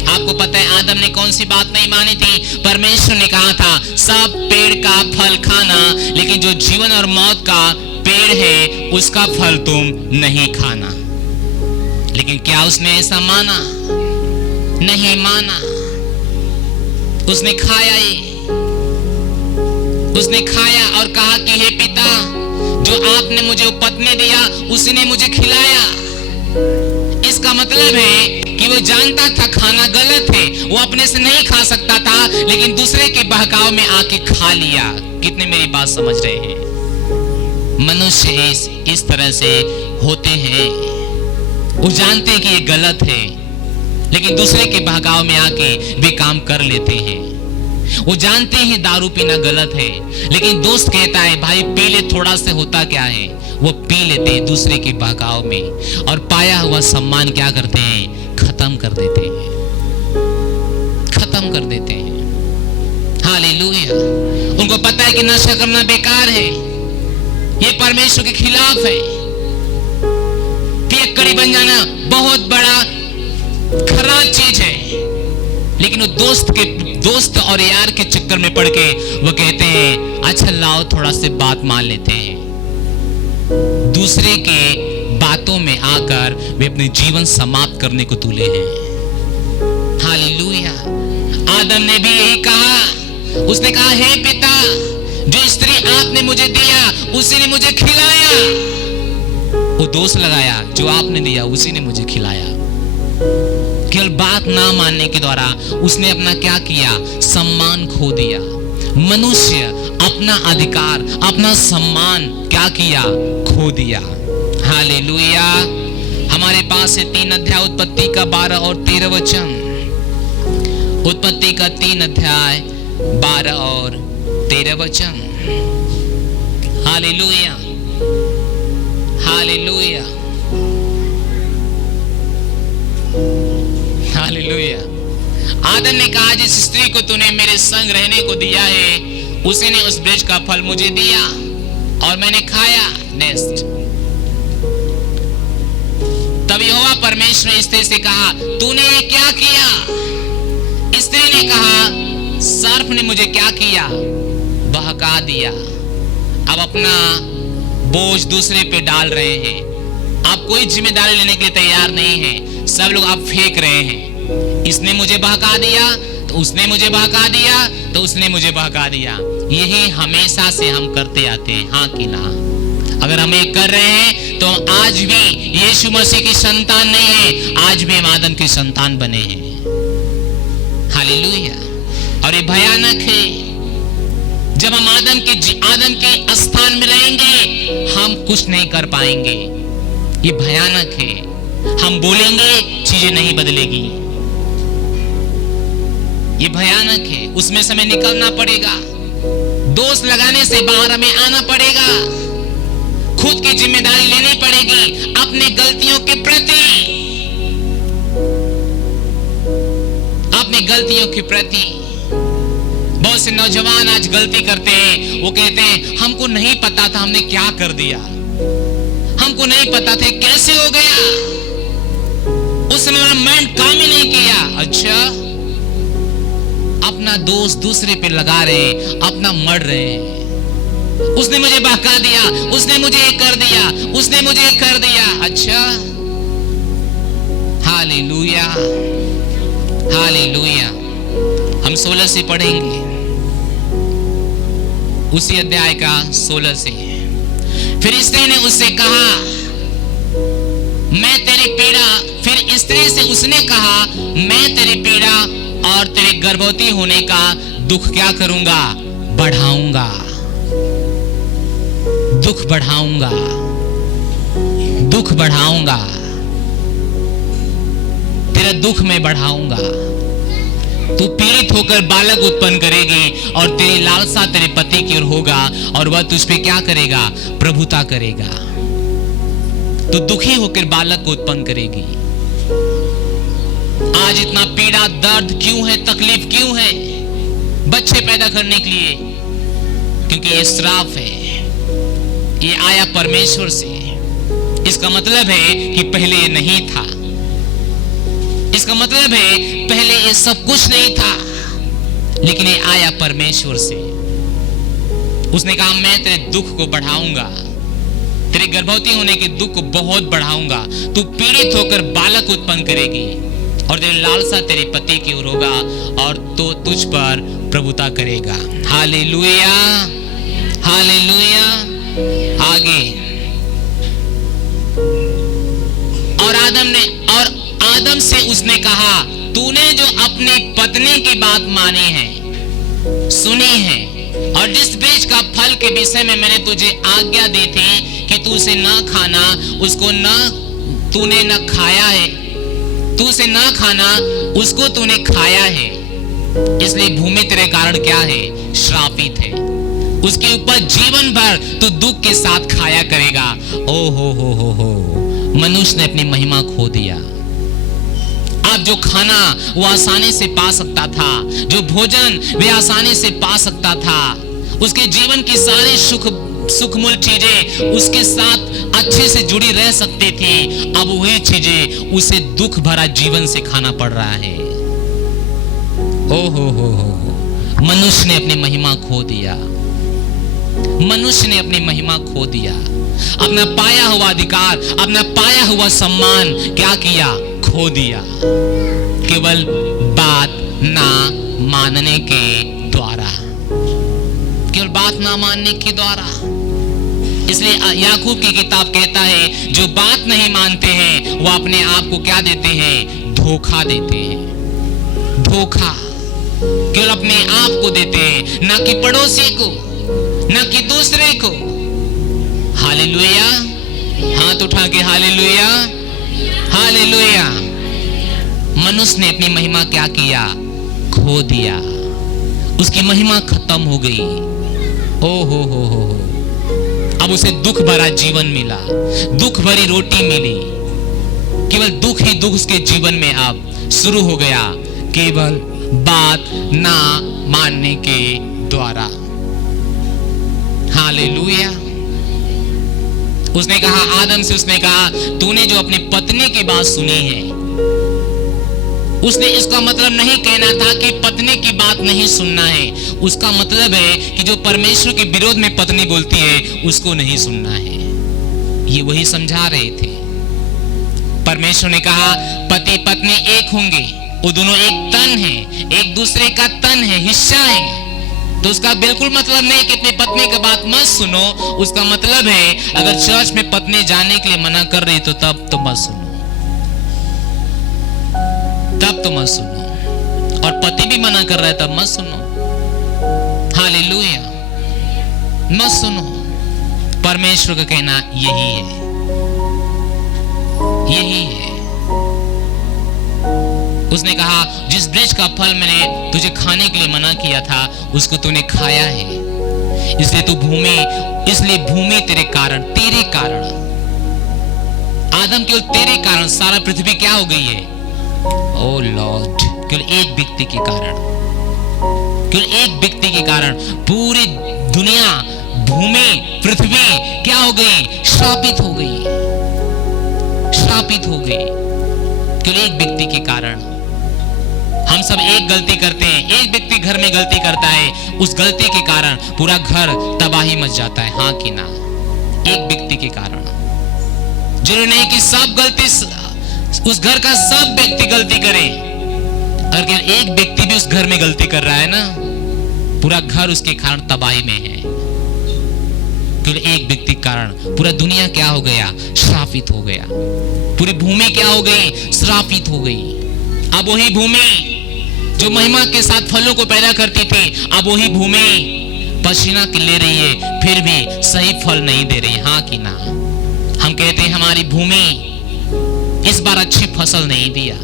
आपको पता है आदम ने कौन सी बात नहीं मानी थी? परमेश्वर ने कहा था सब पेड़ का फल खाना, लेकिन जो जीवन और मौत का पेड़ है उसका फल तुम नहीं खाना। लेकिन क्या उसने ऐसा माना? नहीं माना। उसने खाया उसने खाया और कहा कि हे पिता, जो आपने मुझे पत्नी दिया उसने मुझे खिलाया। इसका मतलब है कि वो जानता था खाना गलत है, वो अपने से नहीं खा सकता था, लेकिन दूसरे के बहकाव में आके खा लिया। कितने मेरी बात समझ रहे हैं? मनुष्य इस तरह से होते हैं। वो जानते हैं कि ये गलत है, लेकिन दूसरे के बहकाव में आके वे काम कर लेते हैं। वो जानते हैं दारू पीना गलत है, लेकिन दोस्त कहता है भाई पी ले, थोड़ा से होता क्या है, वो पी लेते हैं दूसरे के बहकाव में, और पाया हुआ सम्मान क्या करते हैं? खत्म कर देते हैं, खत्म कर देते हैं। हालेलुया। उनको पता है कि नशा करना बेकार है, ये परमेश्वर के खिलाफ है। पियक्कड़ी बन जाना बहुत बड़ा खराब चीज है, लेकिन वो दोस्त और यार के चक्कर में पड़ के वो कहते हैं अच्छा लाओ थोड़ा से बात मान लेते हैं। दूसरे के बातों में आकर वे अपने जीवन समाप्त करने को तुले हैं। हालेलुया। आदम ने भी यही कहा, उसने कहा हे पिता, जो स्त्री आपने मुझे दिया उसी ने मुझे खिलाया। वो दोष लगाया, जो आपने दिया उसी ने मुझे खिलाया। केवल बात ना मानने के द्वारा उसने अपना क्या किया? सम्मान खो दिया। मनुष्य अपना अधिकार, अपना सम्मान क्या किया? खो दिया। हालेलुया। हमारे पास है 3 अध्याय उत्पत्ति का 12 और 13 वचन। उत्पत्ति का 3 अध्याय 12 और 13 वचन। Hallelujah, hallelujah, hallelujah. आदम ने कहा जिस स्त्री को तूने मेरे संग रहने को दिया है उसी ने उस वृक्ष का फल मुझे दिया और मैंने खाया। नेक्स्ट। तब यहोवा परमेश्वर ने स्त्री से कहा तूने ये क्या किया? स्त्री ने कहा सर्प ने मुझे क्या किया? बहका दिया। अब अपना बोझ दूसरे पे डाल रहे हैं। आप कोई जिम्मेदारी लेने के लिए तैयार नहीं है। सब लोग आप फेंक रहे हैं। इसने मुझे बहका दिया तो उसने मुझे बहका दिया तो उसने मुझे बहका दिया। यही हमेशा से हम करते आते हैं, हाँ कि ना? अगर हम ये कर रहे हैं तो आज भी यीशु मसीह की संतान नहीं है, आज भी हम आदम की संतान बने हैं। हालेलुया। और ये भयानक है। जब हम आदम के स्थान में रहेंगे हम कुछ नहीं कर पाएंगे। ये भयानक है। हम बोलेंगे चीजें नहीं बदलेगी। ये भयानक है। उसमें से हमें निकलना पड़ेगा। दोष लगाने से बाहर हमें आना पड़ेगा। खुद की जिम्मेदारी लेनी पड़ेगी अपने गलतियों के प्रति। अपनी गलतियों के प्रति। बहुत से नौजवान आज गलती करते हैं। वो कहते हैं हमको नहीं पता था हमने क्या कर दिया, हमको नहीं पता था कैसे हो गया, उस समय मेरा माइंड काम ही नहीं किया। अच्छा, अपना दोष दूसरे पे लगा रहे हैं, अपना मर रहे हैं। उसने मुझे बहका दिया, उसने मुझे ये कर दिया, उसने मुझे ये कर दिया। अच्छा, हालेलुया, हालेलुया। हम 16 से पढ़ेंगे, उसी अध्याय का 16 से। फिर स्त्री ने उससे कहा मैं तेरी पीड़ा, फिर स्त्री से उसने कहा मैं तेरी पीड़ा और तेरे गर्भवती होने का दुख क्या करूंगा? बढ़ाऊंगा। दुख बढ़ाऊंगा, दुख बढ़ाऊंगा, तेरा दुख मैं बढ़ाऊंगा। तू पीड़ित होकर बालक उत्पन्न करेगी और तेरी लालसा तेरे पति की ओर होगा और वह तुझ पे क्या करेगा? प्रभुता करेगा। तू दुखी होकर बालक को उत्पन्न करेगी। आज इतना पीड़ा, दर्द क्यों है? तकलीफ क्यों है? बच्चे पैदा करने के लिए, क्योंकि ये श्राप है। ये आया परमेश्वर से। इसका मतलब है कि पहले ये नहीं था। इसका मतलब है पहले ये सब कुछ नहीं था, लेकिन ये आया परमेश्वर से। उसने कहा मैं तेरे दुख को बढ़ाऊंगा, तेरे गर्भवती होने के दुख को बहुत बढ़ाऊंगा, तू पीड़ित होकर बालक उत्पन्न करेगी और तेरी लालसा तेरे पति की ओर होगा और तो तुझ पर प्रभुता करेगा। Hallelujah, hallelujah. आगे और आदम से उसने कहा तूने जो अपनी पत्नी की बात मानी है, सुनी है, और जिस वृक्ष का फल के विषय में मैंने तुझे आज्ञा दी थी कि तू उसे न खाना, उसको न तूने न खाया है, तू उसे न खाना, उसको तूने खाया है, इसलिए भूमि तेरे कारण क्या है? श्रापित है। उसके ऊपर जीवन भर तू दुख के साथ खाया करेगा। ओ हो, मनुष्य ने अपनी महिमा खो दिया। अब जो खाना वो आसानी से पा सकता था, जो भोजन वे आसानी से पा सकता था, उसके जीवन की सारी सुखमूल चीजें उसके साथ अच्छे से जुड़ी रह सकती थी, अब वही चीजें उसे दुख भरा जीवन से खाना पड़ रहा है। ओ हो, मनुष्य ने अपनी महिमा खो दिया, मनुष्य ने अपनी महिमा खो दिया, अपना पाया हुआ अधिकार, अपना पाया हुआ सम्मान क्या किया? खो दिया, केवल बात ना मानने के द्वारा, केवल बात ना मानने के द्वारा। इसलिए याकूब की किताब कहता है जो बात नहीं मानते हैं वो अपने आप को क्या देते हैं? धोखा देते हैं। धोखा केवल अपने आप को देते हैं, ना कि पड़ोसी को, ना कि दूसरे को। हालेलुया, हाथ उठा के हालेलुया, हालेलुया। मनुष्य ने अपनी महिमा क्या किया? खो दिया, उसकी महिमा खत्म हो गई। ओ हो, अब उसे दुख भरा जीवन मिला, दुख भरी रोटी मिली, केवल दुख ही दुख उसके जीवन में अब शुरू हो गया, केवल बात ना मानने के द्वारा। हालेलुया। उसने कहा, आदम से उसने कहा तूने जो अपनी पत्नी की बात सुनी है, उसने इसका मतलब नहीं कहना था कि पत्नी की बात नहीं सुनना है, उसका मतलब है कि जो परमेश्वर के विरोध में पत्नी बोलती है उसको नहीं सुनना है। ये वही समझा रहे थे। परमेश्वर ने कहा पति पत्नी एक होंगे, वो दोनों एक तन है, एक दूसरे का तन है, हिस्सा है। तो उसका बिल्कुल मतलब नहीं कि अपनी पत्नी की बात मत सुनो, उसका मतलब है अगर चर्च में पत्नी जाने के लिए मना कर रही तो तब तो मत सुनो, तब तो मत सुनो, और पति भी मना कर रहा है तब मत सुनो। हालेलुया, मत सुनो। परमेश्वर का कहना यही है, यही है। उसने कहा जिस वृक्ष का फल मैंने तुझे खाने के लिए मना किया था उसको तूने खाया है, इसलिए भूमि तेरे कारण, तेरे कारण आदम, केवल तेरे कारण सारा पृथ्वी क्या हो गई है? ओ लॉर्ड, केवल एक व्यक्ति के कारण, केवल एक व्यक्ति के कारण पूरी दुनिया, भूमि, पृथ्वी क्या हो गई? श्रापित हो गई, श्रापित हो गई, केवल एक व्यक्ति के कारण। हम सब एक गलती करते हैं, एक व्यक्ति घर में गलती करता है, उस गलती के कारण पूरा घर तबाही मच जाता है। हाँ कि ना? एक व्यक्ति के कारण। जरूरी नहीं कि सब गलती उस घर का सब व्यक्ति गलती करे, अगर एक व्यक्ति भी उस घर में गलती कर रहा है ना, पूरा घर उसके कारण तबाही में है। केवल एक व्यक्ति के कारण पूरा दुनिया क्या हो गया? श्रापित हो गया। पूरी भूमि क्या हो गई? श्रापित हो गई। अब वही भूमि जो महिमा के साथ फलों को पैदा करती थी, अब वही भूमि पसीना ले रही है, फिर भी सही फल नहीं दे रही। हाँ कि ना? हम कहते हैं हमारी भूमि इस बार अच्छी फसल नहीं दिया,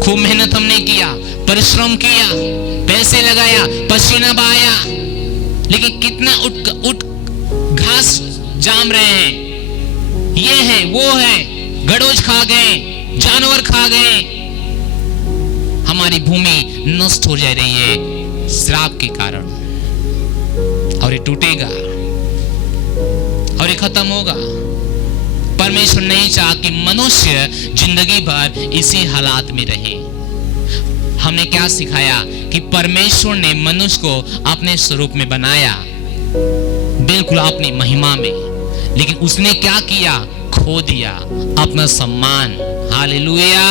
खूब मेहनत हमने किया, परिश्रम किया, पैसे लगाया, पसीना बहाया, लेकिन कितना उठ घास जाम रहे हैं, ये है वो है, गडोज खा गए, जानवर खा गए, हमारी भूमि नष्ट हो जा रही है श्राप के कारण, और ये टूटेगा और ये खत्म होगा। परमेश्वर नहीं चाहा कि मनुष्य जिंदगी भर इसी हालात में रहे। हमने क्या सिखाया कि परमेश्वर ने मनुष्य को अपने स्वरूप में बनाया, बिल्कुल अपनी महिमा में, लेकिन उसने क्या किया? खो दिया अपना सम्मान। Hallelujah,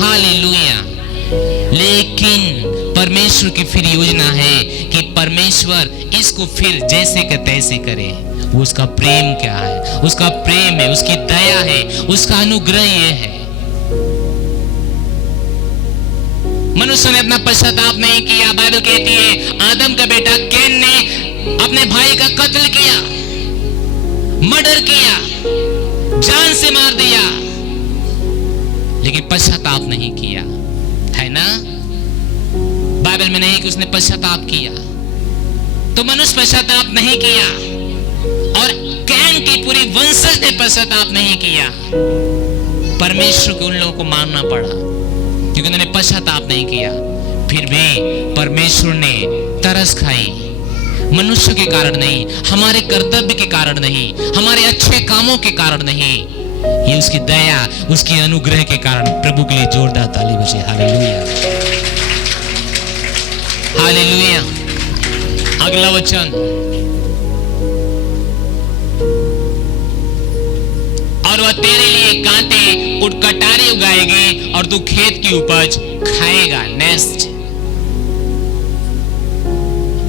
hallelujah. लेकिन परमेश्वर की फिर योजना है कि परमेश्वर इसको फिर जैसे का तैसे करे। वो उसका प्रेम क्या है? उसका प्रेम है, उसकी दया है, उसका अनुग्रह ये है। मनुष्य ने अपना पश्चाताप नहीं किया। बाइबल कहती है आदम का बेटा कैन ने अपने भाई का कत्ल किया, मर्डर किया, जान से मार दिया, लेकिन पश्चाताप नहीं किया, है ना? बाइबल में नहीं कि उसने पश्चाताप किया। तो मनुष्य पश्चाताप नहीं किया और कैन की पूरी वंशज ने पश्चाताप नहीं किया। परमेश्वर को उन लोगों को मारना पड़ा क्योंकि उन्होंने पश्चाताप नहीं किया। फिर भी परमेश्वर ने तरस खाई, मनुष्य के कारण नहीं, हमारे कर्तव्य के कारण नहीं, हमारे अच्छे कामों के कारण नहीं, ये उसकी दया, उसकी अनुग्रह के कारण। प्रभु के लिए जोरदार ताली बजे। Hallelujah, hallelujah. अगला वचन, और वह तेरे लिए कांटे और कटारी उगाएगी और तू खेत की उपज खाएगा। नेक्स्ट,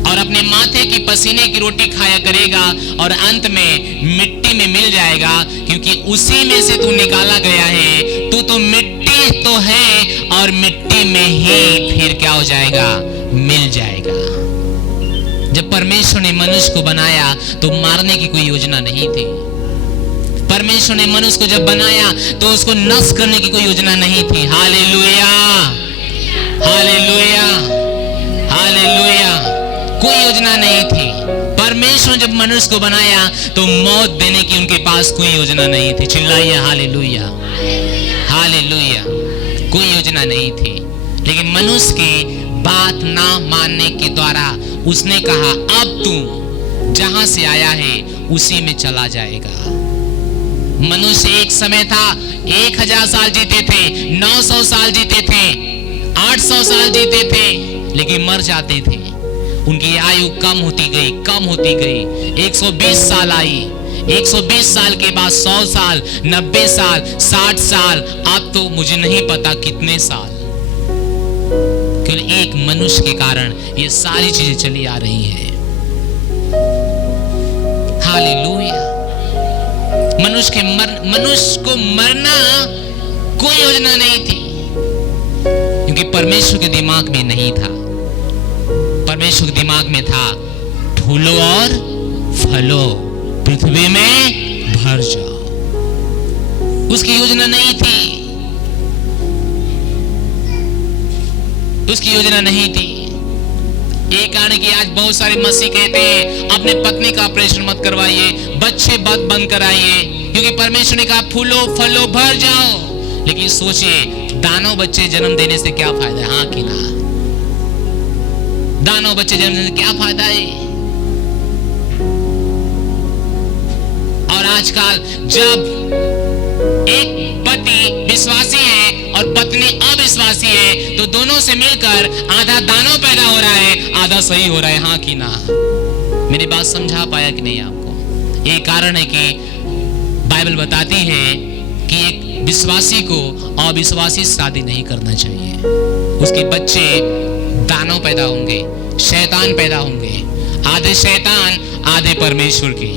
और अपने माथे की पसीने की रोटी खाया करेगा और अंत में मिट्टी में मिल जाएगा, क्योंकि उसी में से तू निकाला गया है। तू तो मिट्टी तो है और मिट्टी में ही फिर क्या हो जाएगा? मिल जाएगा। जब परमेश्वर ने मनुष्य को बनाया तो मारने की कोई योजना नहीं थी। परमेश्वर ने मनुष्य को जब बनाया तो उसको नष्ट करने की कोई योजना नहीं थी। Hallelujah, hallelujah, hallelujah. कोई योजना नहीं थी। परमेश्वर जब मनुष्य को बनाया तो मौत देने की उनके पास कोई योजना नहीं थी। चिल्लाइए हालेलुया, हालेलुया। कोई योजना नहीं थी, लेकिन मनुष्य की बात ना मानने के द्वारा उसने कहा अब तू जहां से आया है उसी में चला जाएगा। मनुष्य एक समय था 1000 साल जीते थे, 900 साल जीते थे, 800 साल जीते थे, लेकिन मर जाते थे। उनकी आयु कम होती गई, कम होती गई। 120 साल आई, 120 साल के बाद 100 साल, 90 साल, 60 साल, अब तो मुझे नहीं पता कितने साल। केवल एक मनुष्य के कारण ये सारी चीजें चली आ रही हैं। हालेलुया। मनुष्य को मरना कोई योजना नहीं थी, क्योंकि परमेश्वर के दिमाग में नहीं था। परमेश्वर के दिमाग में था फूलो और फलो, पृथ्वी में भर जाओ। उसकी योजना नहीं थी, उसकी योजना नहीं थी। ये कारण कि आज बहुत सारे मसीह कहते हैं अपने पत्नी का ऑपरेशन मत करवाइए, बच्चे बंद कराइए, क्योंकि परमेश्वर ने कहा फूलो फलो भर जाओ। लेकिन सोचिए दानव बच्चे जन्म देने से क्या फायदा है? हाँ कि ना? दानव बच्चे जन्म देने से क्या फायदा है? और आजकल जब एक पति विश्वासी है और पत्नी अविश्वासी है तो दोनों से मिलकर आधा दानव पैदा हो रहा है, आधा सही हो रहा है। हाँ कि ना? मेरी बात समझा पाया कि नहीं आपको? ये कारण है कि बाइबल बताती है कि एक विश्वासी को अविश्वासी शादी नहीं करना चाहिए। उसके बच्चे दानव पैदा होंगे, शैतान पैदा होंगे, आधे शैतान आधे परमेश्वर के।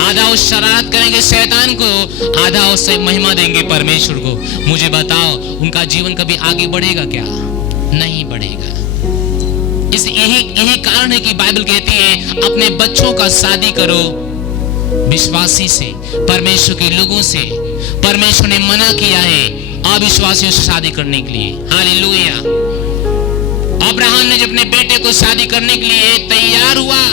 आधा वो शरारत करेंगे शैतान को, आधा उससे महिमा देंगे परमेश्वर को। मुझे बताओ उनका जीवन कभी आगे बढ़ेगा क्या? नहीं बढ़ेगा। इस यही कारण है कि बाइबल कहती है अपने बच्चों का शादी करो विश्वासी से, परमेश्वर के लोगों से। परमेश्वर ने मना किया है अविश्वासियों से शादी करने के लिए। हालेलुया। अब्राहम ने जब अपने बेटे को शादी करने के लिए तैयार हुआ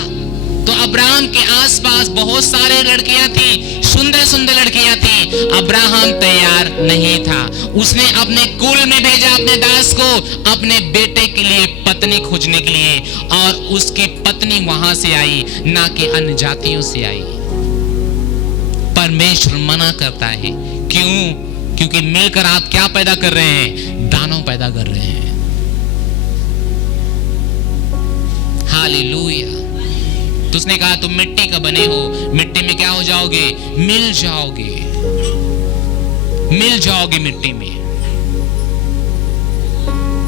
तो अब्राहम के आसपास बहुत सारे लड़कियां थी, सुंदर सुंदर लड़कियां थी। अब्राहम तैयार नहीं था। उसने अपने कुल में भेजा अपने दास को अपने बेटे के लिए पत्नी खोजने के लिए, और उसकी पत्नी वहां से आई, ना कि अन्य जातियों से आई। परमेश्वर मना करता है। क्यों? क्योंकि मिलकर आप क्या पैदा कर रहे हैं? दानव पैदा कर रहे हैं। हालेलुया। तो उसने कहा तुम मिट्टी का बने हो, मिट्टी में क्या हो जाओगे? मिल जाओगे, मिल जाओगे मिट्टी में।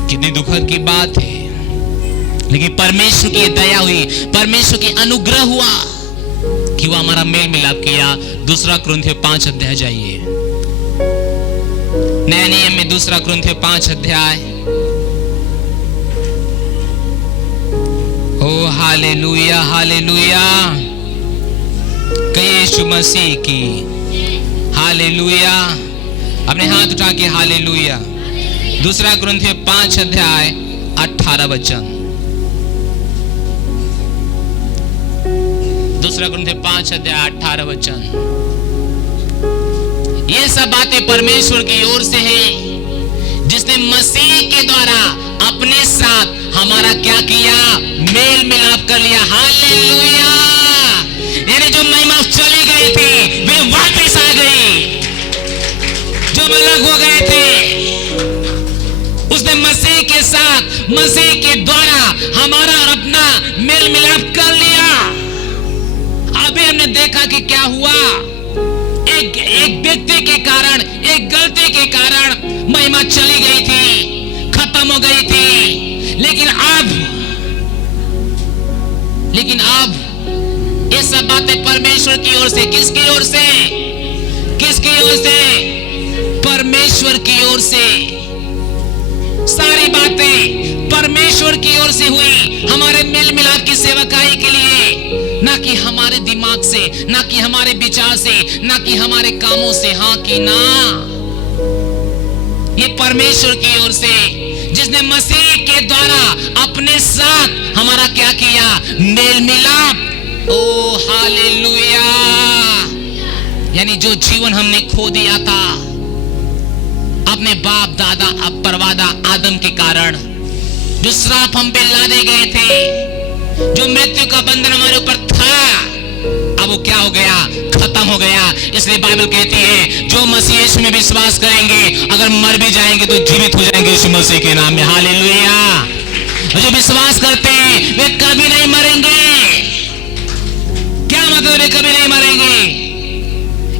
कितनी दुखद की बात है, लेकिन परमेश्वर की दया हुई, परमेश्वर की अनुग्रह हुआ कि वो हमारा मेल मिलाप किया। 2 कुरिन्थियों 5 अध्याय जाइए, नया नियम में 2 कुरिन्थियों 5 अध्याय। ओ हालेलुया, हालेलुया। कहिए यीशु मसीह की हालेलुया। अपने हाथ उठा के हालेलुया। 2 कुरिन्थियों 5 अध्याय 18 वचन। 2 कुरिन्थियों 5 अध्याय 18 वचन। ये सब बातें परमेश्वर की ओर से है, जिसने मसीह के द्वारा अपने साथ हमारा क्या किया? मेल मिलाप कर लिया। हालेलुया। यानी जो महिमा चली गई थी वे वापस आ गई, जो अलग हो गए थे उसने मसीह के साथ, मसीह के द्वारा हमारा और अपना मेल मिलाप कर लिया। अभी हमने देखा कि क्या हुआ। एक व्यक्ति के कारण, एक गलती के कारण महिमा चली गई थी, खत्म हो गई थी। लेकिन अब ये सब बातें परमेश्वर की ओर से, किसकी ओर से? किसकी ओर से? परमेश्वर की ओर से। सारी बातें परमेश्वर की ओर से हुई, हमारे मेल मिलाप की सेवकाई के लिए, ना कि हमारे दिमाग से, ना कि हमारे विचार से, ना कि हमारे कामों से। हाँ कि ना? ये परमेश्वर की ओर से, जिसने मसीह के द्वारा अपने साथ हमारा क्या किया? मेल मिलाप। ओ हालेलुया। यानी जो जीवन हमने खो दिया था अपने बाप दादा अब परवादा आदम के कारण, जो श्राप हम पे लादे गए थे, जो मृत्यु का बंधन हमारे ऊपर था, अब वो क्या हो गया? खत्म हो गया। इसलिए बाइबल कहती है जो मसीह यीशु में विश्वास करेंगे, अगर मर भी जाएंगे तो जीवित हो जाएंगे यीशु मसीह के नाम में। हालेलुया। जो विश्वास करते हैं वे कभी नहीं मरेंगे। क्या मतलब? वे कभी नहीं मरेंगे।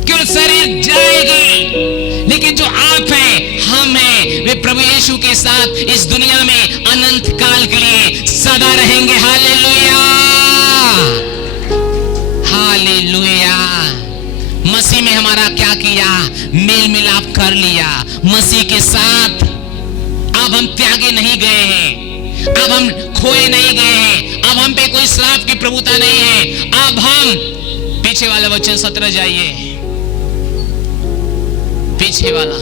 क्यों? शरीर जाएगी, लेकिन जो आप हैं, हम हैं, वे प्रभु यीशु के साथ इस दुनिया में अनंत काल के लिए सदा रहेंगे। Hallelujah, hallelujah. मसीह में हमारा क्या किया? मेल मिलाप कर लिया मसीह के साथ। अब हम त्यागे नहीं गए हैं, अब हम खोए नहीं गए हैं, अब हम पे कोई श्राप की प्रभुता नहीं है। अब हम, पीछे वाला वचन 17 जाइए, पीछे वाला।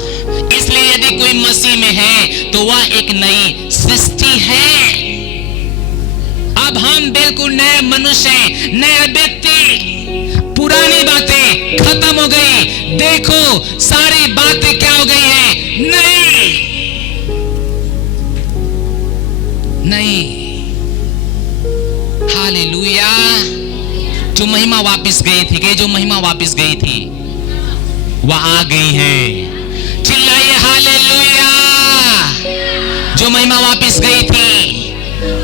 इसलिए यदि कोई मसीह में है तो वह एक नई सृष्टि है। अब हम बिल्कुल नए मनुष्य हैं, नए व्यक्ति। पुरानी बातें खत्म हो गई, देखो सारी बातें क्या हो गई है? नई, नई। हालेलुया। जो महिमा वापस गई थी, जो महिमा वापस गई थी वह आ गई है। चिल्लाइए हालेलुया। जो महिमा वापस गई थी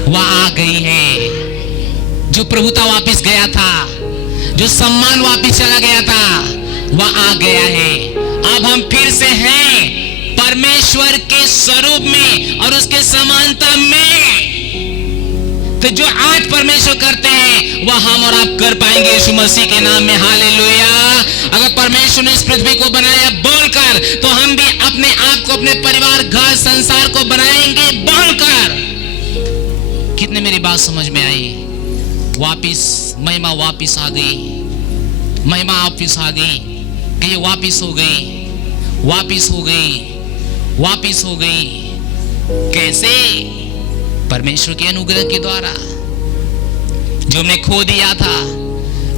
वह आ गई है। जो प्रभुता वापस गया था, जो सम्मान वापस चला गया था, वह आ गया है। अब हम फिर से हैं परमेश्वर के स्वरूप में और उसके समानता में। तो जो आज परमेश्वर करते हैं वह हम और आप कर पाएंगे यीशु मसीह के नाम में। हालेलुया। अगर परमेश्वर ने इस पृथ्वी को बनाया बोलकर, तो हम भी अपने आप को, अपने परिवार, घर, संसार को बनाएंगे बोलकर। कितने मेरी बात समझ में आई? वापिस महिमा वापिस आ गई, महिमा वापिस आ गई। कहीं वापिस हो गई, वापिस हो गई, वापिस हो गई। कैसे? परमेश्वर के अनुग्रह के द्वारा। जो हमने खो दिया था,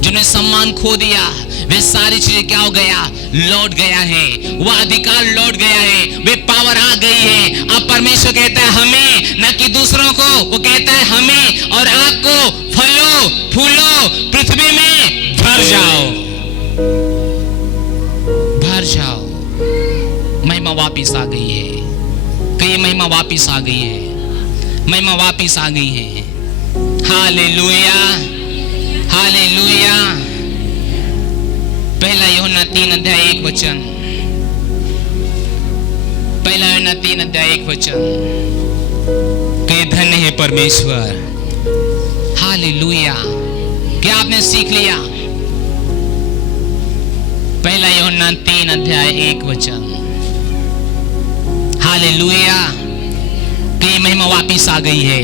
जो हमने सम्मान खो दिया, वे सारी चीजें क्या हो गया? लौट गया है। वह अधिकार लौट गया है, वे पावर आ गई है। अब परमेश्वर कहता है हमें, न कि दूसरों को। वो कहता है हमें और आपको, फलो फूलो, पृथ्वी में भर जाओ। जाओ, महिमा वापिस आ गई है। कहीं महिमा वापिस आ गई है, महिमा वापिस आ गई है। Hallelujah, hallelujah. पहला यूहन्ना 3:1। पहला यूहन्ना 3:1 कि धन्य है परमेश्वर। हालेलुया। क्या आपने सीख लिया? पहला यूहन्ना 3:1। हालेलुया। कि महिमा वापिस आ गई है,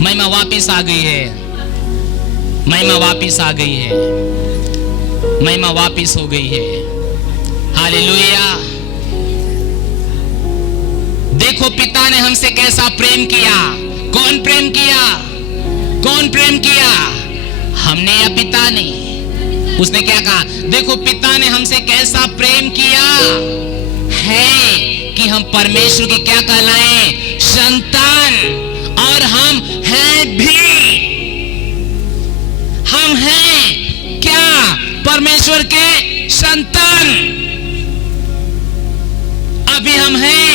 महिमा वापिस आ गई है, महिमा वापिस आ गई है, महिमा वापिस हो गई है। हालेलुया। देखो पिता ने हमसे कैसा प्रेम किया। कौन प्रेम किया? कौन प्रेम किया? हमने या पिता ने? उसने क्या कहा? देखो पिता ने हमसे कैसा प्रेम किया है कि हम परमेश्वर की क्या कहलाएं? संतान। और हम हैं भी। हम हैं क्या? परमेश्वर के संतान। अभी हम हैं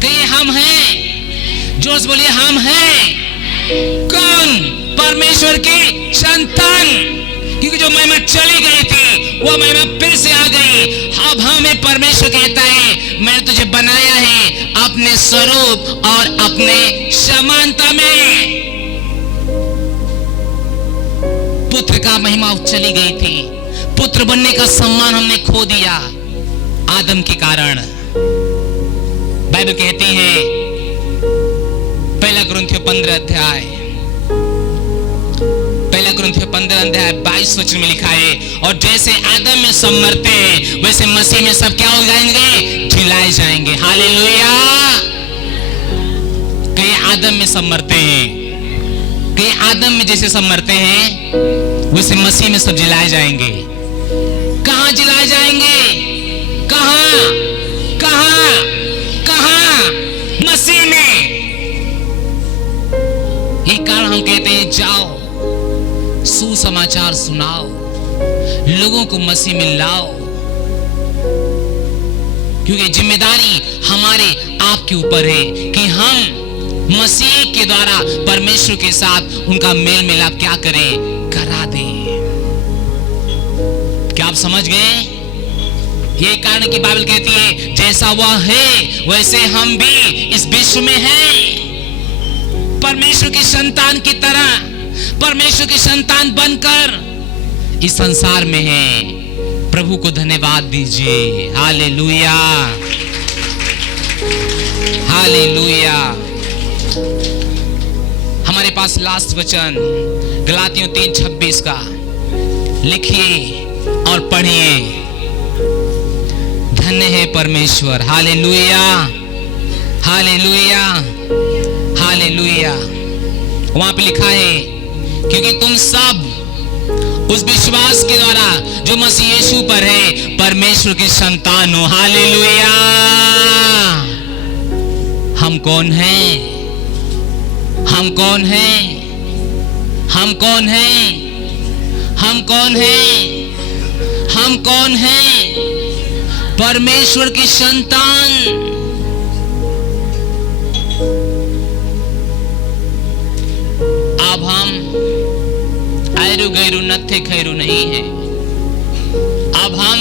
कि हम हैं? जोश बोलिए, हम हैं। कौन? परमेश्वर की संतान। क्योंकि जो महिमा चली गई थी वो महिमा फिर से आ गई। अब हमें परमेश्वर कहता है मैंने तुझे बनाया है अपने स्वरूप और अपने समानता में। पुत्र का महिमा चली गई थी। पुत्र बनने का सम्मान हमने खो दिया आदम के कारण। बाइबल कहती है पहला कुरिन्थियों 15:22 में लिखा है, और जैसे आदम में सब मरते हैं वैसे मसीह में सब क्या हो जाएंगे? जिलाए जाएंगे। हालेलुया। कई आदम में सब मरते हैं, कई आदम में जैसे सब मरते हैं वैसे मसीह में सब जिलाए जाएंगे। कहां जिलाए जाएंगे? कहां? कहां? कहां? मसीह में। ये कारण हम कहते हैं जाओ सुसमाचार सुनाओ, लोगों को मसीह में लाओ, क्योंकि जिम्मेदारी हमारे आपके ऊपर है कि हम मसीह के द्वारा परमेश्वर के साथ उनका मेल मिलाप क्या करें? करा दें। क्या आप समझ गए? यही कारण की बाइबल कहती है जैसा वह है वैसे हम भी इस विश्व में हैं। परमेश्वर की संतान की तरह, परमेश्वर की संतान बनकर इस संसार में है। प्रभु को धन्यवाद दीजिए। Hallelujah, hallelujah. हमारे पास लास्ट वचन गलातियों 3:26 का लिखिए और पढ़िए। धन्य है परमेश्वर। Hallelujah, hallelujah, hallelujah. वहां पे लिखा है क्योंकि तुम सब उस विश्वास के द्वारा जो मसीह यीशु पर है परमेश्वर की संतान हो। हालेलुया। हम कौन हैं? हम कौन हैं? हम कौन हैं? हम कौन हैं? हम कौन हैं? परमेश्वर की संतान। अब हम ऐरू गैरू नत्थे खैरू नहीं है। अब हम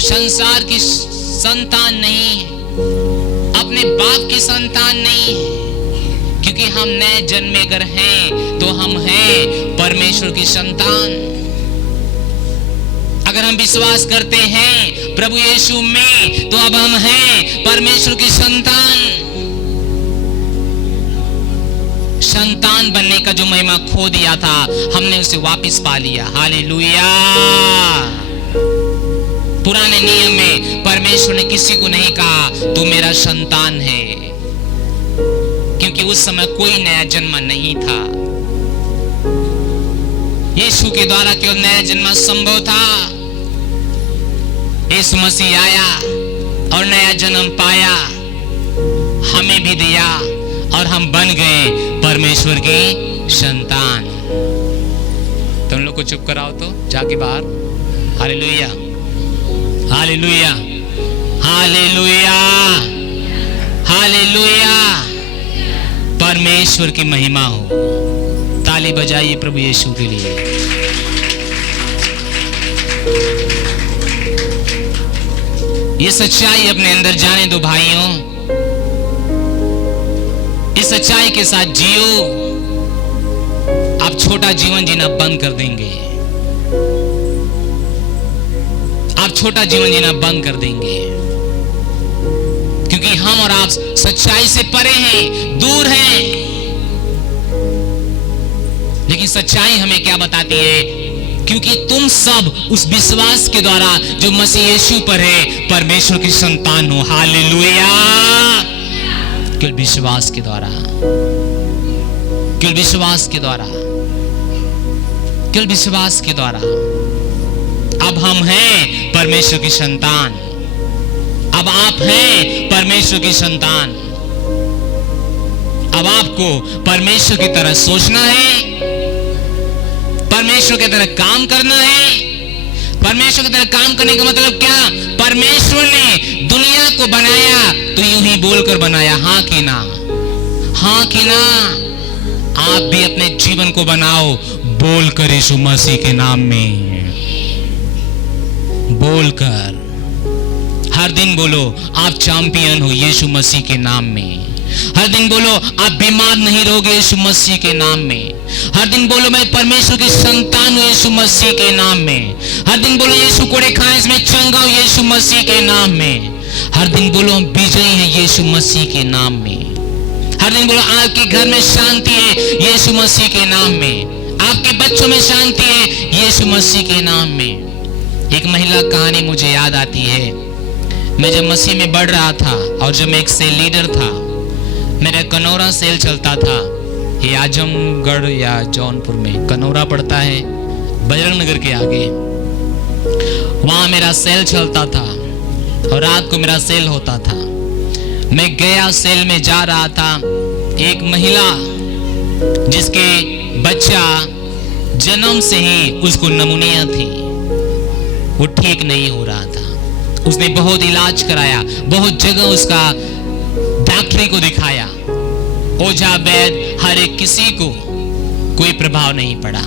संसार की संतान नहीं है, अपने बाप की संतान नहीं है, क्योंकि हम नए जन्मे अगर हैं तो हम हैं परमेश्वर की संतान। अगर हम विश्वास करते हैं प्रभु यीशु में तो अब हम हैं परमेश्वर की संतान। संतान बनने का जो महिमा खो दिया था हमने उसे वापस पा लिया। हालेलुया। पुराने नियम में परमेश्वर ने किसी को नहीं कहा तू मेरा संतान है, क्योंकि उस समय कोई नया जन्म नहीं था। यीशु के द्वारा केवल नया जन्म संभव था। यीशु मसीह आया और नया जन्म पाया, हमें भी दिया और हम बन गए परमेश्वर की संतान। तुम लोग को चुप कराओ तो जाके बाहर। हालेलुया। Hallelujah, hallelujah, hallelujah. परमेश्वर की महिमा हो। ताली बजाइए प्रभु यीशु के लिए। ये सच्चाई अपने अंदर जाने दो भाइयों। इस सच्चाई के साथ जियो। आप छोटा जीवन जीना बंद कर देंगे। आप छोटा जीवन जीना बंद कर देंगे, क्योंकि हम और आप सच्चाई से परे हैं, दूर हैं। लेकिन सच्चाई हमें क्या बताती है? क्योंकि तुम सब उस विश्वास के द्वारा जो मसीह यीशु पर है, परमेश्वर की संतान हो। हालेलुया। केवल विश्वास के द्वारा, केवल विश्वास के द्वारा, केवल विश्वास के द्वारा। अब हम हैं परमेश्वर की संतान। अब आप हैं परमेश्वर की संतान। अब आपको परमेश्वर की तरह सोचना है, परमेश्वर की तरह काम करना है। परमेश्वर की तरह काम करने का मतलब क्या? परमेश्वर ने दुनिया को बनाया तो यूं ही बोलकर बनाया, हाँ कि ना? हाँ कि ना? आप भी अपने जीवन को बनाओ बोलकर यीशु मसीह के नाम में। बोलकर हर दिन बोलो आप चैंपियन हो यीशु मसीह के नाम में। हर दिन बोलो आप बीमार नहीं रहोगे यीशु मसीह के नाम में। हर दिन बोलो मैं परमेश्वर की संतान हूं यीशु मसीह के नाम में। हर दिन बोलो यीशु कोड़े खाए में चंगा हूं यीशु मसीह के नाम में। हर दिन बोलो हम विजयी हैं यीशु मसीह के नाम में। हर दिन बोलो आपके घर में शांति है यीशु मसीह के नाम में। आपके बच्चों में शांति है यीशु मसीह के नाम में। एक महिला कहानी मुझे याद आती है। मैं जब मसीह में बढ़ रहा था और जब मैं एक सेल लीडर था, मेरा कनौरा सेल चलता था। ये आजमगढ़ या जौनपुर में कनौरा पड़ता है, बजरंग नगर के आगे। वहां मेरा सेल चलता था और रात को मेरा सेल होता था। मैं गया सेल में जा रहा था। एक महिला जिसके बच्चा जन्म से ही उसको निमोनिया थी, वो ठीक नहीं हो रहा था। उसने बहुत इलाज कराया, बहुत जगह उसका डॉक्टरी को दिखाया, ओझा वैद्य हर एक, किसी को कोई प्रभाव नहीं पड़ा।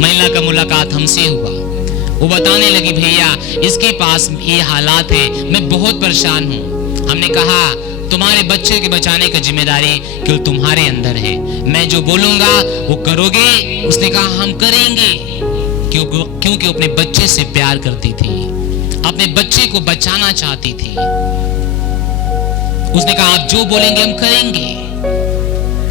महिला का मुलाकात हमसे हुआ। वो बताने लगी भैया इसके पास ये हालात है, मैं बहुत परेशान हूँ। हमने कहा तुम्हारे बच्चे के बचाने की जिम्मेदारी केवल तुम्हारे अंदर है, मैं जो बोलूंगा वो करोगे? उसने कहा हम करेंगे, क्योंकि वो अपने बच्चे से प्यार करती थी, अपने बच्चे को बचाना चाहती थी। उसने कहा आप जो बोलेंगे हम करेंगे।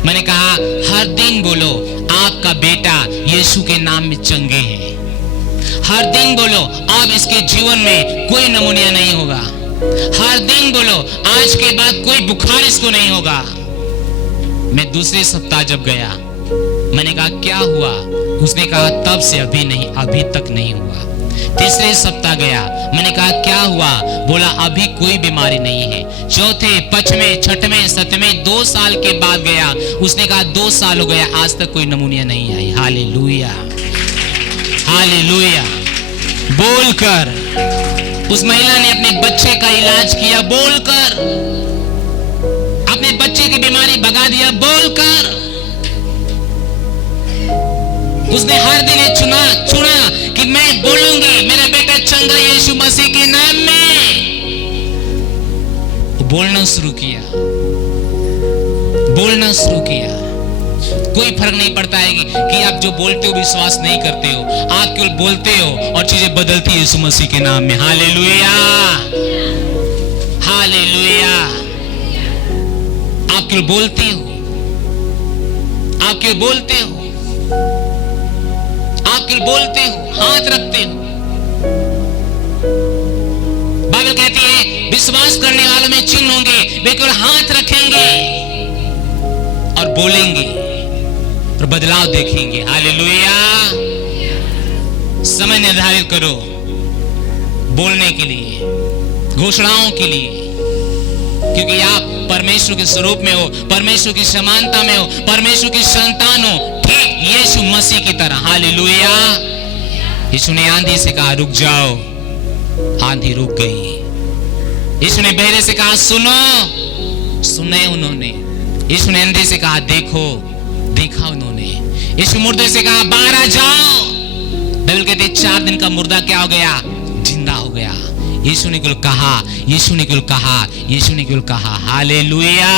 मैंने कहा हर दिन बोलो आपका बेटा यीशु के नाम में चंगे हैं। हर दिन बोलो अब इसके जीवन में कोई निमोनिया नहीं होगा। हर दिन बोलो आज के बाद कोई बुखार इसको नहीं होगा। मैं दूसरे सप्ताह जब गया, मैंने कहा क्या हुआ? उसने कहा तब से अभी नहीं, अभी तक नहीं हुआ। तीसरे सप्ताह गया, मैंने कहा क्या हुआ? बोला अभी कोई बीमारी नहीं है। चौथे, पांचवें, छठवें, सातवें, 2 साल के बाद गया, उसने कहा 2 साल हो गया आज तक कोई निमोनिया नहीं आई। Hallelujah, hallelujah. बोलकर उस महिला ने अपने बच्चे का इलाज किया, बोलकर अपने बच्चे की बीमारी भगा दिया, बोलकर उसने हर दिन ये चुना कि मैं बोलूंगी मेरा बेटा चंगा यीशु मसीह के नाम में। वो बोलना शुरू किया, बोलना शुरू किया। कोई फर्क नहीं पड़ता है कि आप जो बोलते हो विश्वास नहीं करते हो, आप केवल बोलते हो और चीजें बदलती है यीशु मसीह के नाम में। Hallelujah, hallelujah. आप केवल बोलते हो, आप केवल बोलते हो, आप केवल बोलते हो, हाथ रखते हो। बाइबल कहती है विश्वास करने वालों में चिन्ह होंगे, वे केवल हाथ रखेंगे और बोलेंगे और बदलाव देखेंगे। हालेलुया। समय निर्धारित करो बोलने के लिए, घोषणाओं के लिए, क्योंकि आप परमेश्वर के स्वरूप में हो, परमेश्वर की समानता में हो, परमेश्वर की संतान हो, ठीक यीशु मसीह की तरह। हालेलुया। यीशु ने आंधी से कहा रुक जाओ, आंधी रुक गई। यीशु ने बहरे से कहा सुनो, सुने उन्होंने। यीशु ने अंधे से कहा देखो, देखा उन्होंने। यीशु मुर्दे से कहा बाहर आ जाओ। बाइबल कहते 4 दिन का मुर्दा क्या हो गया? जिंदा हो गया। यीशु ने कुल कहा, यीशु ने कुल कहा, यीशु ने कुल कहा। हालेलुया।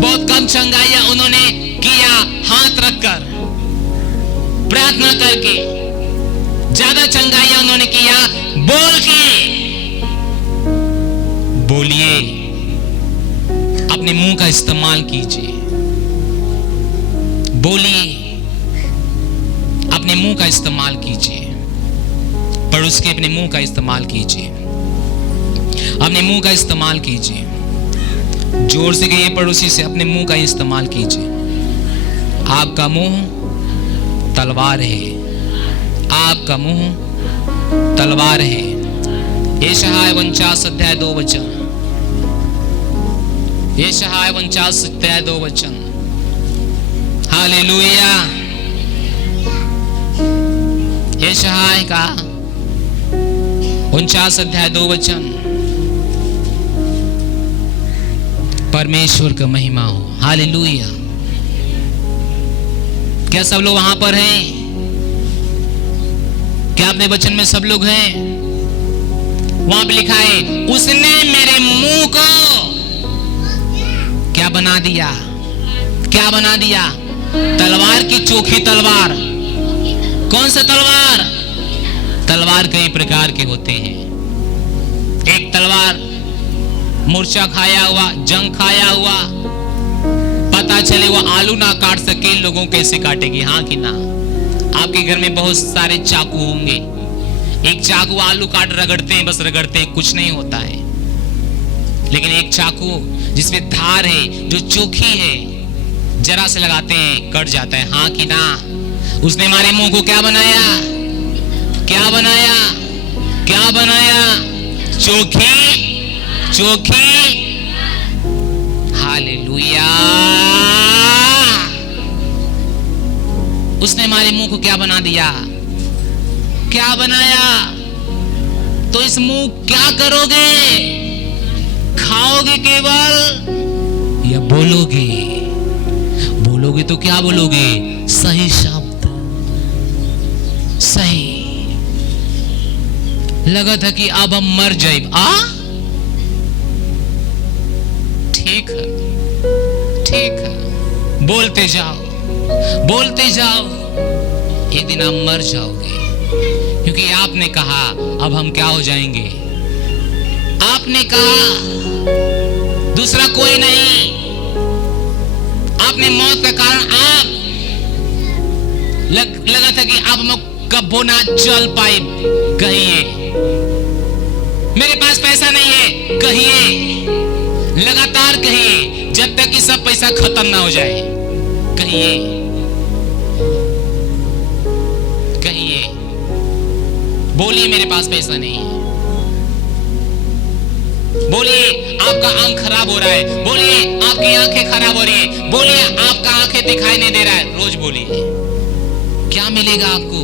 बहुत कम चंगाइयां उन्होंने किया हाथ रखकर, प्रार्थना करके। ज्यादा चंगाइयां उन्होंने किया बोल के। बोलिए, अपने मुंह का इस्तेमाल कीजिए। बोलिए, अपने मुंह का इस्तेमाल कीजिए। पड़ोस के अपने मुंह का इस्तेमाल कीजिए। अपने मुंह का इस्तेमाल कीजिए। जोर से कहिए पड़ोसी से, अपने मुंह का इस्तेमाल कीजिए। आपका मुंह तलवार है। आपका मुंह तलवार है। यशायाह 49 अध्याय 2 वचन। यशायाह 49 अध्याय 2 वचन। हालेलुया। यशायाह का 49 अध्याय 2 वचन। परमेश्वर का महिमा हो। हालेलुया। क्या सब लोग वहां पर हैं? क्या अपने वचन में सब लोग हैं? वहां पे लिखा है उसने मेरे मुंह को क्या बना दिया? क्या बना दिया? तलवार की चोखी तलवार। कौन सा तलवार? तलवार कई प्रकार के होते हैं। एक तलवार मूर्छा खाया हुआ, जंग खाया हुआ, पता चले वो आलू ना काट सके, लोगों कैसे काटेगी? हाँ कि ना? आपके घर में बहुत सारे चाकू होंगे। एक चाकू आलू काट रगड़ते हैं, बस रगड़ते हैं, कुछ नहीं होता है। लेकिन एक चाकू जिसमें धार है, जो चोखी है, जरा से लगाते हैं कट जाता है। हाँ कि ना? उसने हमारे मुंह को क्या बनाया? क्या बनाया? क्या बनाया? चोखी, चोखी। हालेलुया। उसने हमारे मुंह को क्या बना दिया? क्या बनाया? तो इस मुंह क्या करोगे? खाओगे केवल या बोलोगे? बोलोगे तो क्या बोलोगे? सही शब्द, सही। लगा था कि अब हम मर जाए। ठीक है, ठीक है, बोलते जाओ, बोलते जाओ। एक दिन आप मर जाओगे, क्योंकि आपने कहा अब हम क्या हो जाएंगे? आपने कहा, दूसरा कोई नहीं। आपने मौत का कारण आप लगा था कि अब हम कबो ना चल पाए। कहिए मेरे पास पैसा नहीं है, कहिए लगातार कहिए जब तक कि सब पैसा खत्म ना हो जाए। कहिए, कहिए, बोलिए मेरे पास पैसा नहीं है। बोलिए आपका आंख खराब हो रहा है। बोलिए आपकी आंखें खराब हो रही है। बोलिए आपका आंखें दिखाई नहीं दे रहा है। रोज बोलिए। क्या मिलेगा आपको?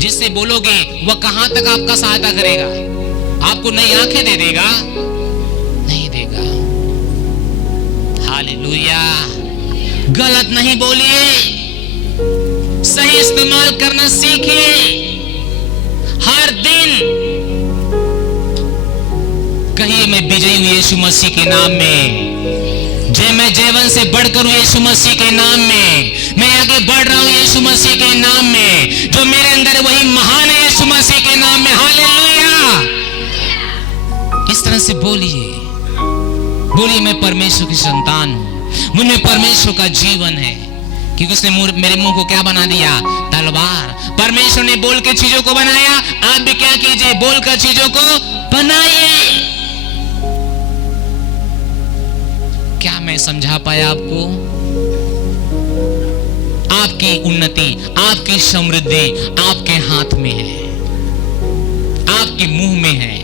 जिससे बोलोगे वह कहां तक आपका सहायता करेगा? आपको नई आंखें दे देगा? नहीं देगा। हालेलुया। गलत नहीं बोलिए, सही इस्तेमाल करना सीखिए। हर दिन कहिए मैं विजयी हूं यीशु मसीह के नाम में। जय मैं जीवन से बढ़कर हूं यीशु मसीह के नाम में। मैं आगे बढ़ रहा हूं यीशु मसीह के नाम में। जो मेरे अंदर है वही महान है यीशु मसीह के नाम में। हालेलुया। इस तरह से बोलिए। बोलिए मैं परमेश्वर की संतान हूं, मुझ में परमेश्वर का जीवन है, क्योंकि उसने मेरे मुंह को क्या बना दिया? तलवार। परमेश्वर ने बोल के चीजों को बनाया। आप भी क्या कीजिए? बोल कर चीजों को बनाइए। क्या मैं समझा पाया आपको? आपकी उन्नति, आपकी समृद्धि आपके हाथ में है, आपके मुंह में है।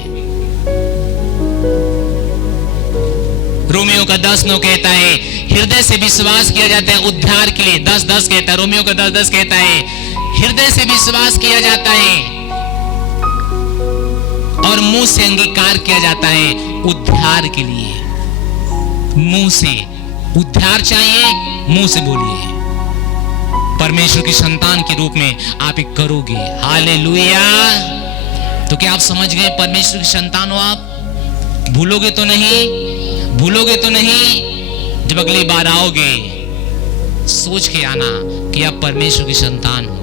रोमियो का 10:9 कहता है हृदय से विश्वास किया जाता है उद्धार के लिए। 10:10 कहता है, रोमियो का 10:10 कहता है हृदय से विश्वास किया जाता है और मुंह से अंगीकार किया जाता है उद्धार के लिए। मुंह से उद्धार चाहिए, मुंह से बोलिए परमेश्वर की संतान के रूप में आप एक करोगे। हालेलुया। तो क्या आप समझ गए परमेश्वर की संतान हो आप? भूलोगे तो नहीं, भूलोगे तो नहीं। जब अगली बार आओगे सोच के आना कि आप परमेश्वर की संतान हो।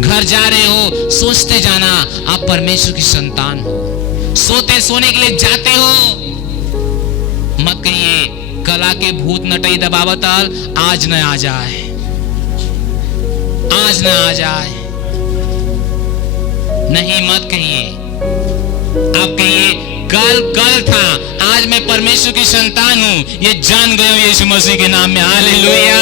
घर जा रहे हो सोचते जाना आप परमेश्वर की संतान हो। सोने के लिए जाते हो मत कहिए कला के भूत नटई दबावताल आज न आ जाए, आज न आ जाए। नहीं मत कहिए, आप कहिए कल था, आज मैं परमेश्वर की संतान हूं, ये जान गए हो यीशु मसीह के नाम में। हालेलुया।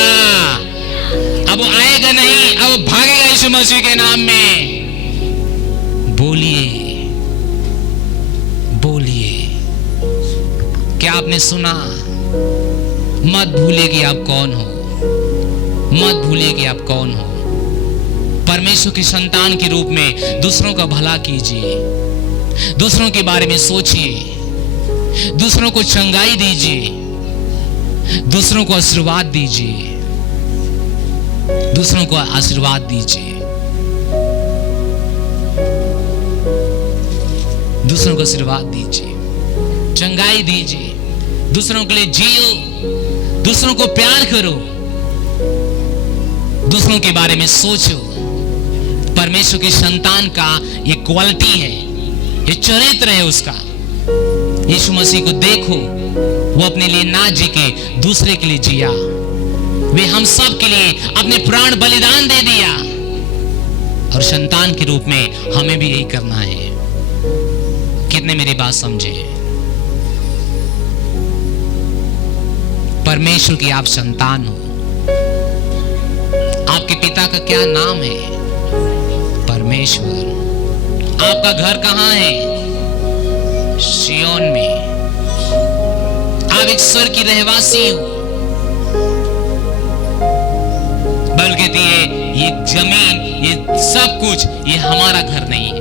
अब वो आएगा नहीं, अब वो भागेगा यीशु मसीह के नाम में। बोलिए बोलिए। क्या आपने सुना? मत भूलिए कि आप कौन हो, मत भूलिए कि आप कौन हो। परमेश्वर की संतान के रूप में दूसरों का भला कीजिए, दूसरों के बारे में सोचिए, दूसरों को चंगाई दीजिए, दूसरों को आशीर्वाद दीजिए, दूसरों को आशीर्वाद दीजिए, दूसरों को आशीर्वाद दीजिए, चंगाई दीजिए, दूसरों के लिए जियो, दूसरों को प्यार करो, दूसरों के बारे में सोचो। परमेश्वर की संतान का ये क्वालिटी है, ये चरित्र है उसका। यीशु मसीह को देखो, वो अपने लिए ना जी के दूसरे के लिए जिया। वे हम सब के लिए अपने प्राण बलिदान दे दिया, और संतान के रूप में हमें भी यही करना है। कितने मेरी बात समझे? परमेश्वर की आप संतान हो। आपके पिता का क्या नाम है? परमेश्वर। आपका घर कहां है? सियोन में। आप एक स्वर्ग की रहवासी हो। बल्कि ये जमीन, ये सब कुछ, ये हमारा घर नहीं है।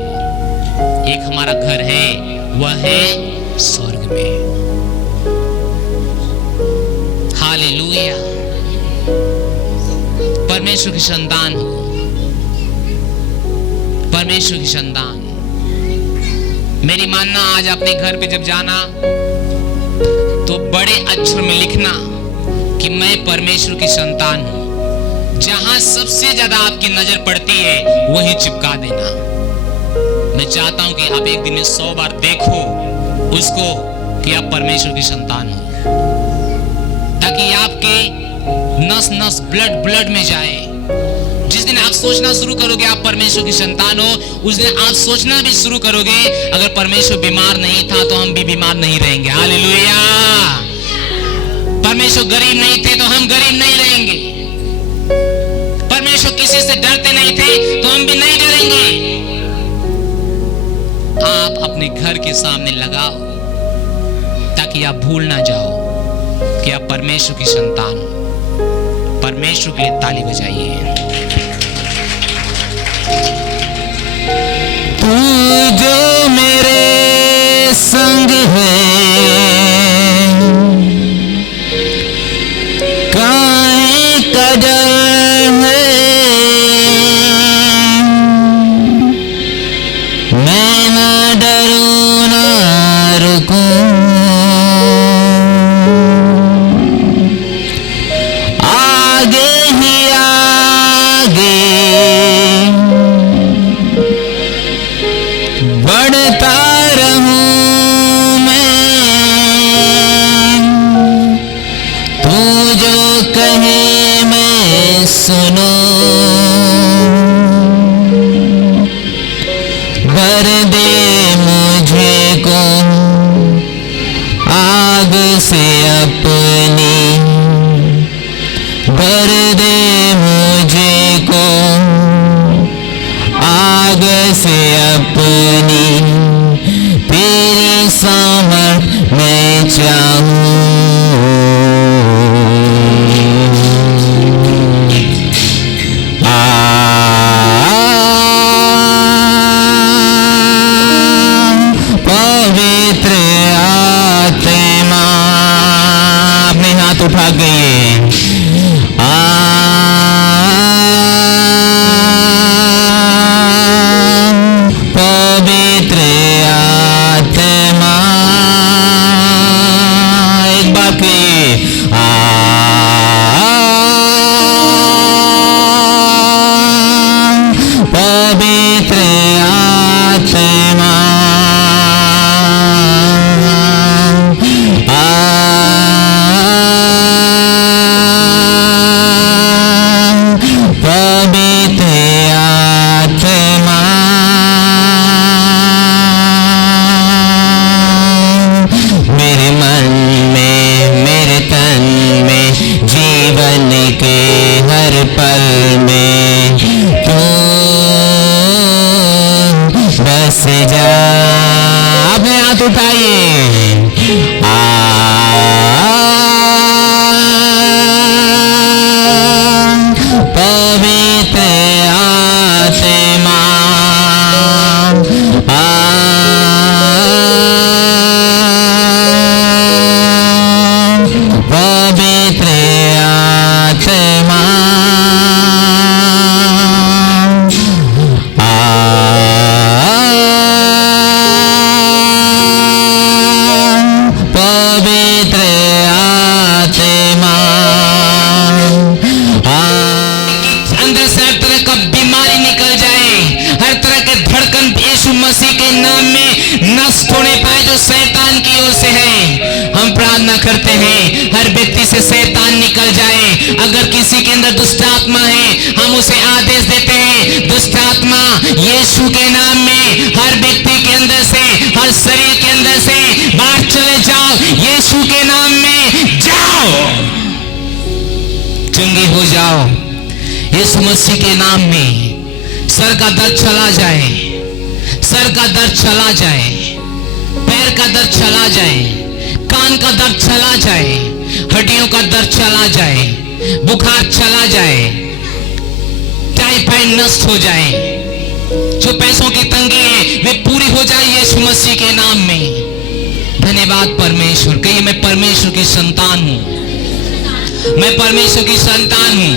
एक हमारा घर है, वह है स्वर्ग में। हालेलुया। परमेश्वर की संतान हो, परमेश्वर की संतान। मेरी मानना आज अपने घर पे जब जाना तो बड़े अक्षर में लिखना कि मैं परमेश्वर की संतान हूं। जहां सबसे ज्यादा आपकी नजर पड़ती है वहीं चिपका देना। मैं चाहता हूं कि आप एक दिन में 100 बार देखो उसको कि आप परमेश्वर की संतान हो, ताकि आपके नस नस ब्लड में जाए। जिस दिन आप सोचना शुरू करोगे आप परमेश्वर की संतान हो, उस दिन आप सोचना भी शुरू करोगे अगर परमेश्वर बीमार नहीं था तो हम भी बीमार नहीं रहेंगे। हालेलुया। परमेश्वर गरीब नहीं थे तो हम गरीब नहीं रहेंगे। परमेश्वर किसी से डरते नहीं थे तो हम भी नहीं डरेंगे। आप अपने घर के सामने लगाओ ताकि आप भूल ना जाओ कि आप परमेश्वर की संतान हो। परमेश्वर के लिए ताली बजाइए। तू जो मेरे संग है, काहे का डर है, मैं ना डरूं ना रुकूं, आगे ही आगे बढ़ता रहूं मैं, तू जो कहे मैं सुनूं, भर दे मुझे को आग से अपनी, भर दे मुझे को आग से अपनी, तेरी सामर्थ मैं चाहूं। हाथ उठा गए। पवित्र आत्मा, एक बार कहिए पवित्र आत्मा, पवित्र आत्मा, मेरे मन में मेरे तन में जीवन के हर पल में तू बस जा। अपने हाथ उठाइए। पवित्र आत्मा, पवित्र आत्मा, पवित्र आत्मा, अंदर से हर तरह का बीमारी निकल जाए, हर तरह के धड़कन यीशु मसीह के नाम में नष्ट होने पाए जो शैतान की ओर से है। हम प्रार्थना करते हैं हर व्यक्ति से शैतान निकल जाए। अगर किसी के अंदर दुष्ट आत्मा है, हम उसे आदेश देते हैं, दुष्ट आत्मा यीशु के नाम में हर व्यक्ति के अंदर से, हर शरीर के अंदर से बाहर चले जाओ। यीशु के नाम में जाओ, चंगे हो जाओ। यीशु मसीह के नाम में सर का दर्द चला जाए, सर का दर्द चला जाए, पैर का दर्द चला जाए, कान का दर्द चला जाए, हड्डियों का दर्द चला जाए, बुखार चला जाए, टाइफाइड नष्ट हो जाए, जो पैसों की तंगी है वे पूरी हो जाए यीशु मसीह के नाम में। धन्यवाद परमेश्वर। कहिए मैं परमेश्वर की संतान हूं, मैं परमेश्वर की संतान हूं।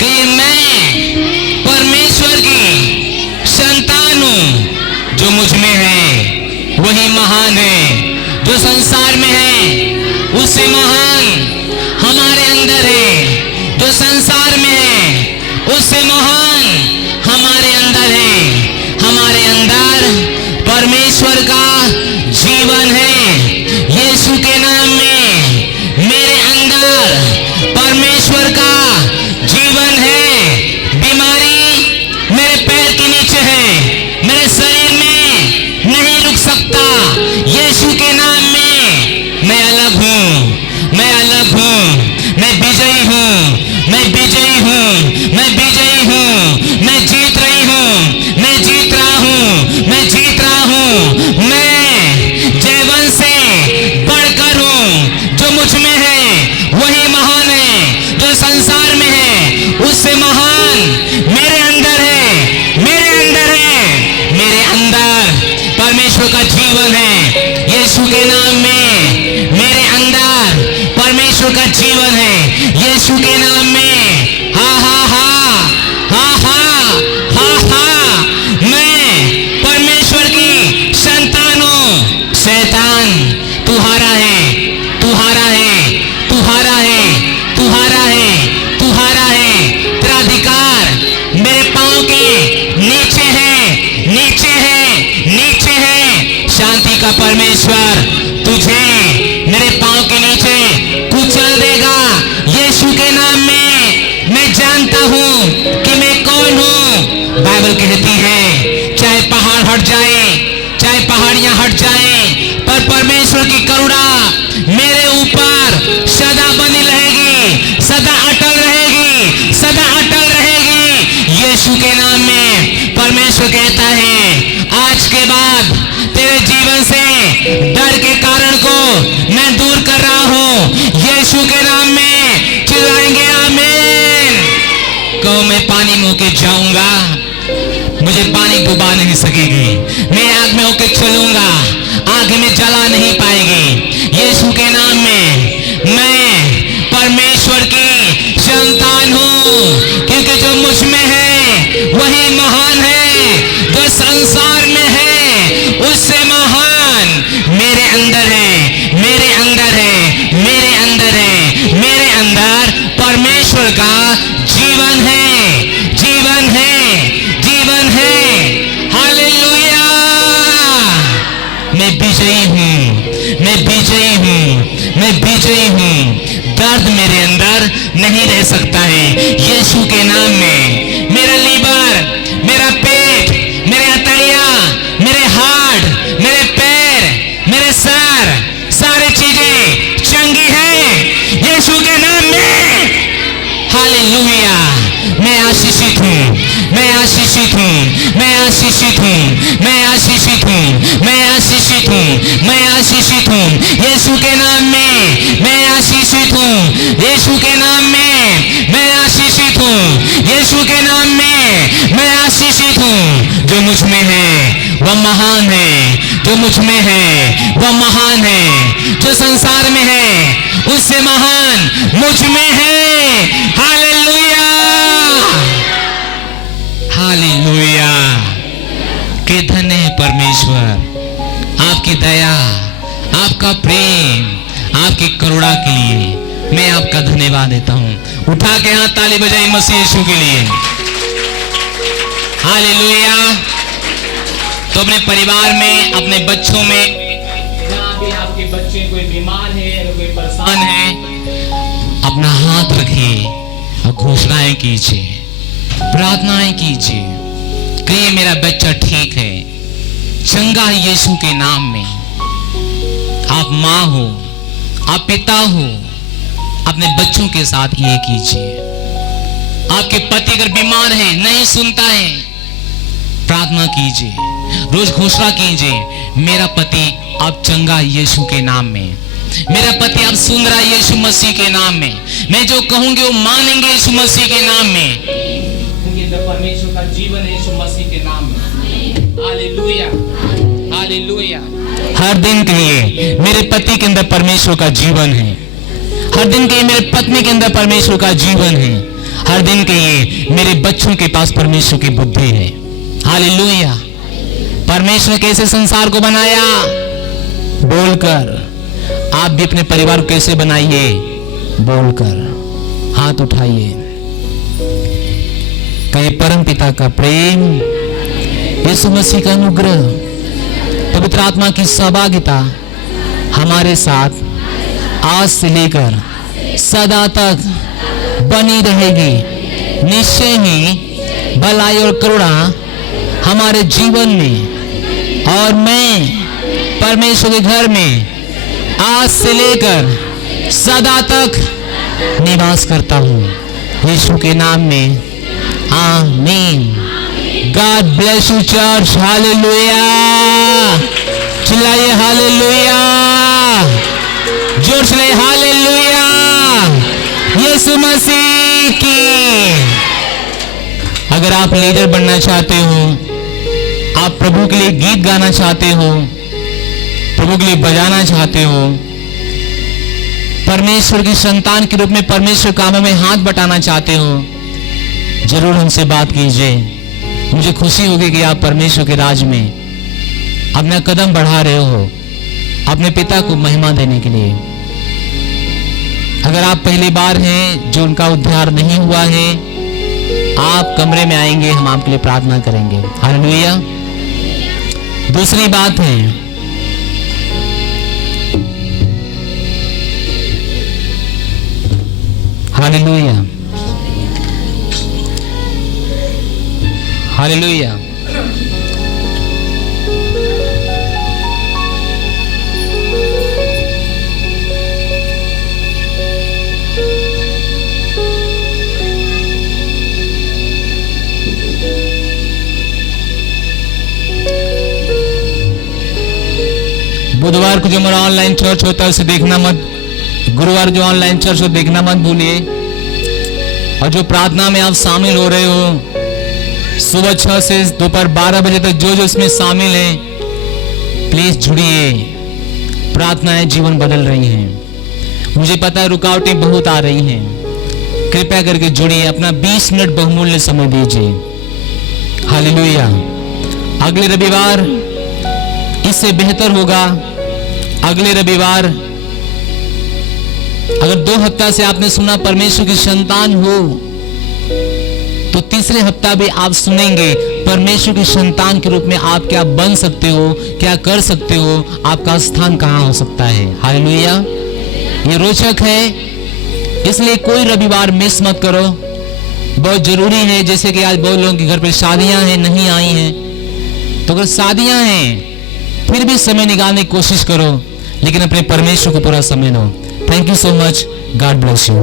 कहिए मैं परमेश्वर की संतान हूं। जो मुझ में है वही महान है, जो संसार में है उससे महान हमारे अंदर है। जो संसार में है उससे महान हमारे अंदर है। हमारे अंदर परमेश्वर का जीवन है। यीशु के नाम में मेरे अंदर परमेश्वर का जीवन है। बीमारी मेरे पैर के नीचे है, मेरे शरीर में नहीं रुक सकता। यीशु के नाम में मैं अलग हूँ, मैं अलग हूँ, मैं विजयी हूँ, मैं विजयी हूँ, मैं विजयी हूँ। मैं जीत रही हूँ, मैं जीत रहा हूँ, मैं जीत रहा हूँ। मैं जयवंत से बढ़कर हूँ। जो मुझ में है वही महान है, जो संसार में है उससे महान मेरे अंदर है, मेरे अंदर है। मेरे अंदर परमेश्वर का जीवन है। यीशु के नाम में मेरे अंदर परमेश्वर का जीवन है। यीशु के नाम में हा हा हा हा हा हा हा मैं परमेश्वर की संतान हूं। शैतान तू हारा है, तू हारा है, तू हारा है, तू हारा है, तू हारा है। तेरा अधिकार मेरे पांव के नीचे है, नीचे है, नीचे है। शांति का परमेश्वर तुझे मेरे पांव के नीचे कुचल देगा। यीशु के नाम में मैं जानता हूं कि मैं कौन हूं। बाइबल कहती है चाहे पहाड़ हट जाए, चाहे पहाड़ियां हट जाए, पर परमेश्वर की करुणा मेरे ऊपर सदा बनी रहेगी, सदा अटल रहेगी, सदा अटल रहेगी। यीशु के नाम में परमेश्वर कहता है आज के बाद तेरे जीवन से डर के कारण को मैं दूर कर रहा हूं। यीशु के नाम में चिल्लाएंगे आमीन। कहो मैं पानी में होके जाऊंगा, मुझे पानी डुबा नहीं सकेगी। मैं आग में होके चलूंगा, आग में जला नहीं पाएगी। यीशु के नाम में मैं गई हूँ, दर्द मेरे अंदर नहीं रह सकता है। यीशु के नाम में मेरा लीवर, मेरा पेट, मेरे हथेलियां, मेरे हार्ट, मेरे पैर, मेरे सर, सारी चीजें चंगी हैं यीशु के नाम में। हालेलुया। मैं आशीषित हूँ, मैं आशीषित हूँ, मैं आशीषित हूँ, मैं आशीषित हूँ, मैं आशीषित हूँ, मैं आशीषित हूँ यीशु के नाम में। मैं आशीषित हूँ यीशु के नाम में। मैं आशीषित हूँ यीशु के नाम में। मैं आशीषित हूँ। जो मुझ में है वह महान है, जो मुझ में है वह महान है, जो संसार में है उससे महान मुझ में है। Hallelujah, hallelujah. कि धन्य है परमेश्वर, आपकी दया, आपका प्रेम, आपकी करुणा के लिए मैं आपका धन्यवाद देता हूं। उठा के हाथ ताली बजाई मसीह यीशु के लिए। हालेलुया। तो अपने परिवार में, अपने बच्चों में, जहां भी आपके बच्चे कोई बीमार है या कोई परेशान है, अपना हाथ रखिए और घोषणाएं कीजिए, प्रार्थनाएं कीजिए कि ये मेरा बच्चा ठीक है, चंगा है यीशु के नाम में। आप माँ हो, आप पिता हो, अपने बच्चों के साथ ये कीजिए। आपके पति अगर बीमार है, नहीं सुनता है, प्रार्थना कीजिए, रोज घोषणा कीजिए, मेरा पति अब चंगा यीशु के नाम में, मेरा पति अब सुन रहा है यीशु मसीह के नाम में, मैं जो कहूंगे वो मानेंगे यीशु मसीह के नाम में, क्योंकि परमेश्वर का जीवन है यीशु मसीह के नाम में। Hallelujah, hallelujah. हर दिन के लिए मेरे पति के अंदर परमेश्वर का जीवन है, हर दिन के लिए मेरे पत्नी के अंदर परमेश्वर का जीवन है, हर दिन के लिए मेरे बच्चों के पास परमेश्वर की बुद्धि है। हालेलुया। परमेश्वर कैसे संसार को बनाया? बोलकर। आप भी अपने परिवार को कैसे बनाइए? बोलकर। हाथ उठाइए, कहे परम पिता का प्रेम, यीशु मसीह का अनुग्रह, पवित्र आत्मा की सहभागिता हमारे साथ आज से लेकर सदा तक बनी रहेगी। निश्चय ही भलाई और करुणा हमारे जीवन में और मैं परमेश्वर के घर में आज से लेकर सदा तक निवास करता हूँ यीशु के नाम में। आमीन। God bless you church. Hallelujah. चिल्लाइए हालेलुया, जोर से हालेलुया। यीशु मसीह की। अगर आप लीडर बनना चाहते हो, आप प्रभु के लिए गीत गाना चाहते हो, प्रभु के लिए बजाना चाहते हो, परमेश्वर की संतान के रूप में परमेश्वर कामों में हाथ बटाना चाहते हो, जरूर हमसे बात कीजिए। मुझे खुशी होगी कि आप परमेश्वर के राज में अपना कदम बढ़ा रहे हो अपने पिता को महिमा देने के लिए। अगर आप पहली बार हैं जो उनका उद्धार नहीं हुआ है, आप कमरे में आएंगे, हम आपके लिए प्रार्थना करेंगे। हालेलुया। दूसरी बात है, हालेलुया, हालेलुया। बुधवार को जो हमारा ऑनलाइन चर्च होता है उसे देखना मत, गुरुवार जो ऑनलाइन चर्च हो देखना मत भूलिए। और जो प्रार्थना में आप शामिल हो रहे हो सुबह 6 से दोपहर 12 बजे तक, जो जो इसमें शामिल हैं, प्लीज जुड़िए। प्रार्थनाएं जीवन बदल रही हैं। मुझे पता है रुकावटें बहुत आ रही हैं, कृपया करके जुड़िए, अपना 20 मिनट बहुमूल्य समय दीजिए। हालेलुया। अगले रविवार इससे बेहतर होगा। अगले रविवार, अगर 2 हफ्ता से आपने सुना परमेश्वर की संतान हो, तो तीसरे हफ्ता भी आप सुनेंगे परमेश्वर की संतान के रूप में आप क्या बन सकते हो, क्या कर सकते हो, आपका स्थान कहां हो सकता है। हालेलुया। ये रोचक है, इसलिए कोई रविवार मिस मत करो। बहुत जरूरी है। जैसे कि आज बहुत लोगों के घर पे शादियां हैं, नहीं आई हैं, तो अगर शादियां हैं फिर भी समय निकालने की कोशिश करो, लेकिन अपने परमेश्वर को पूरा समय दो। Thank you so much. God bless you.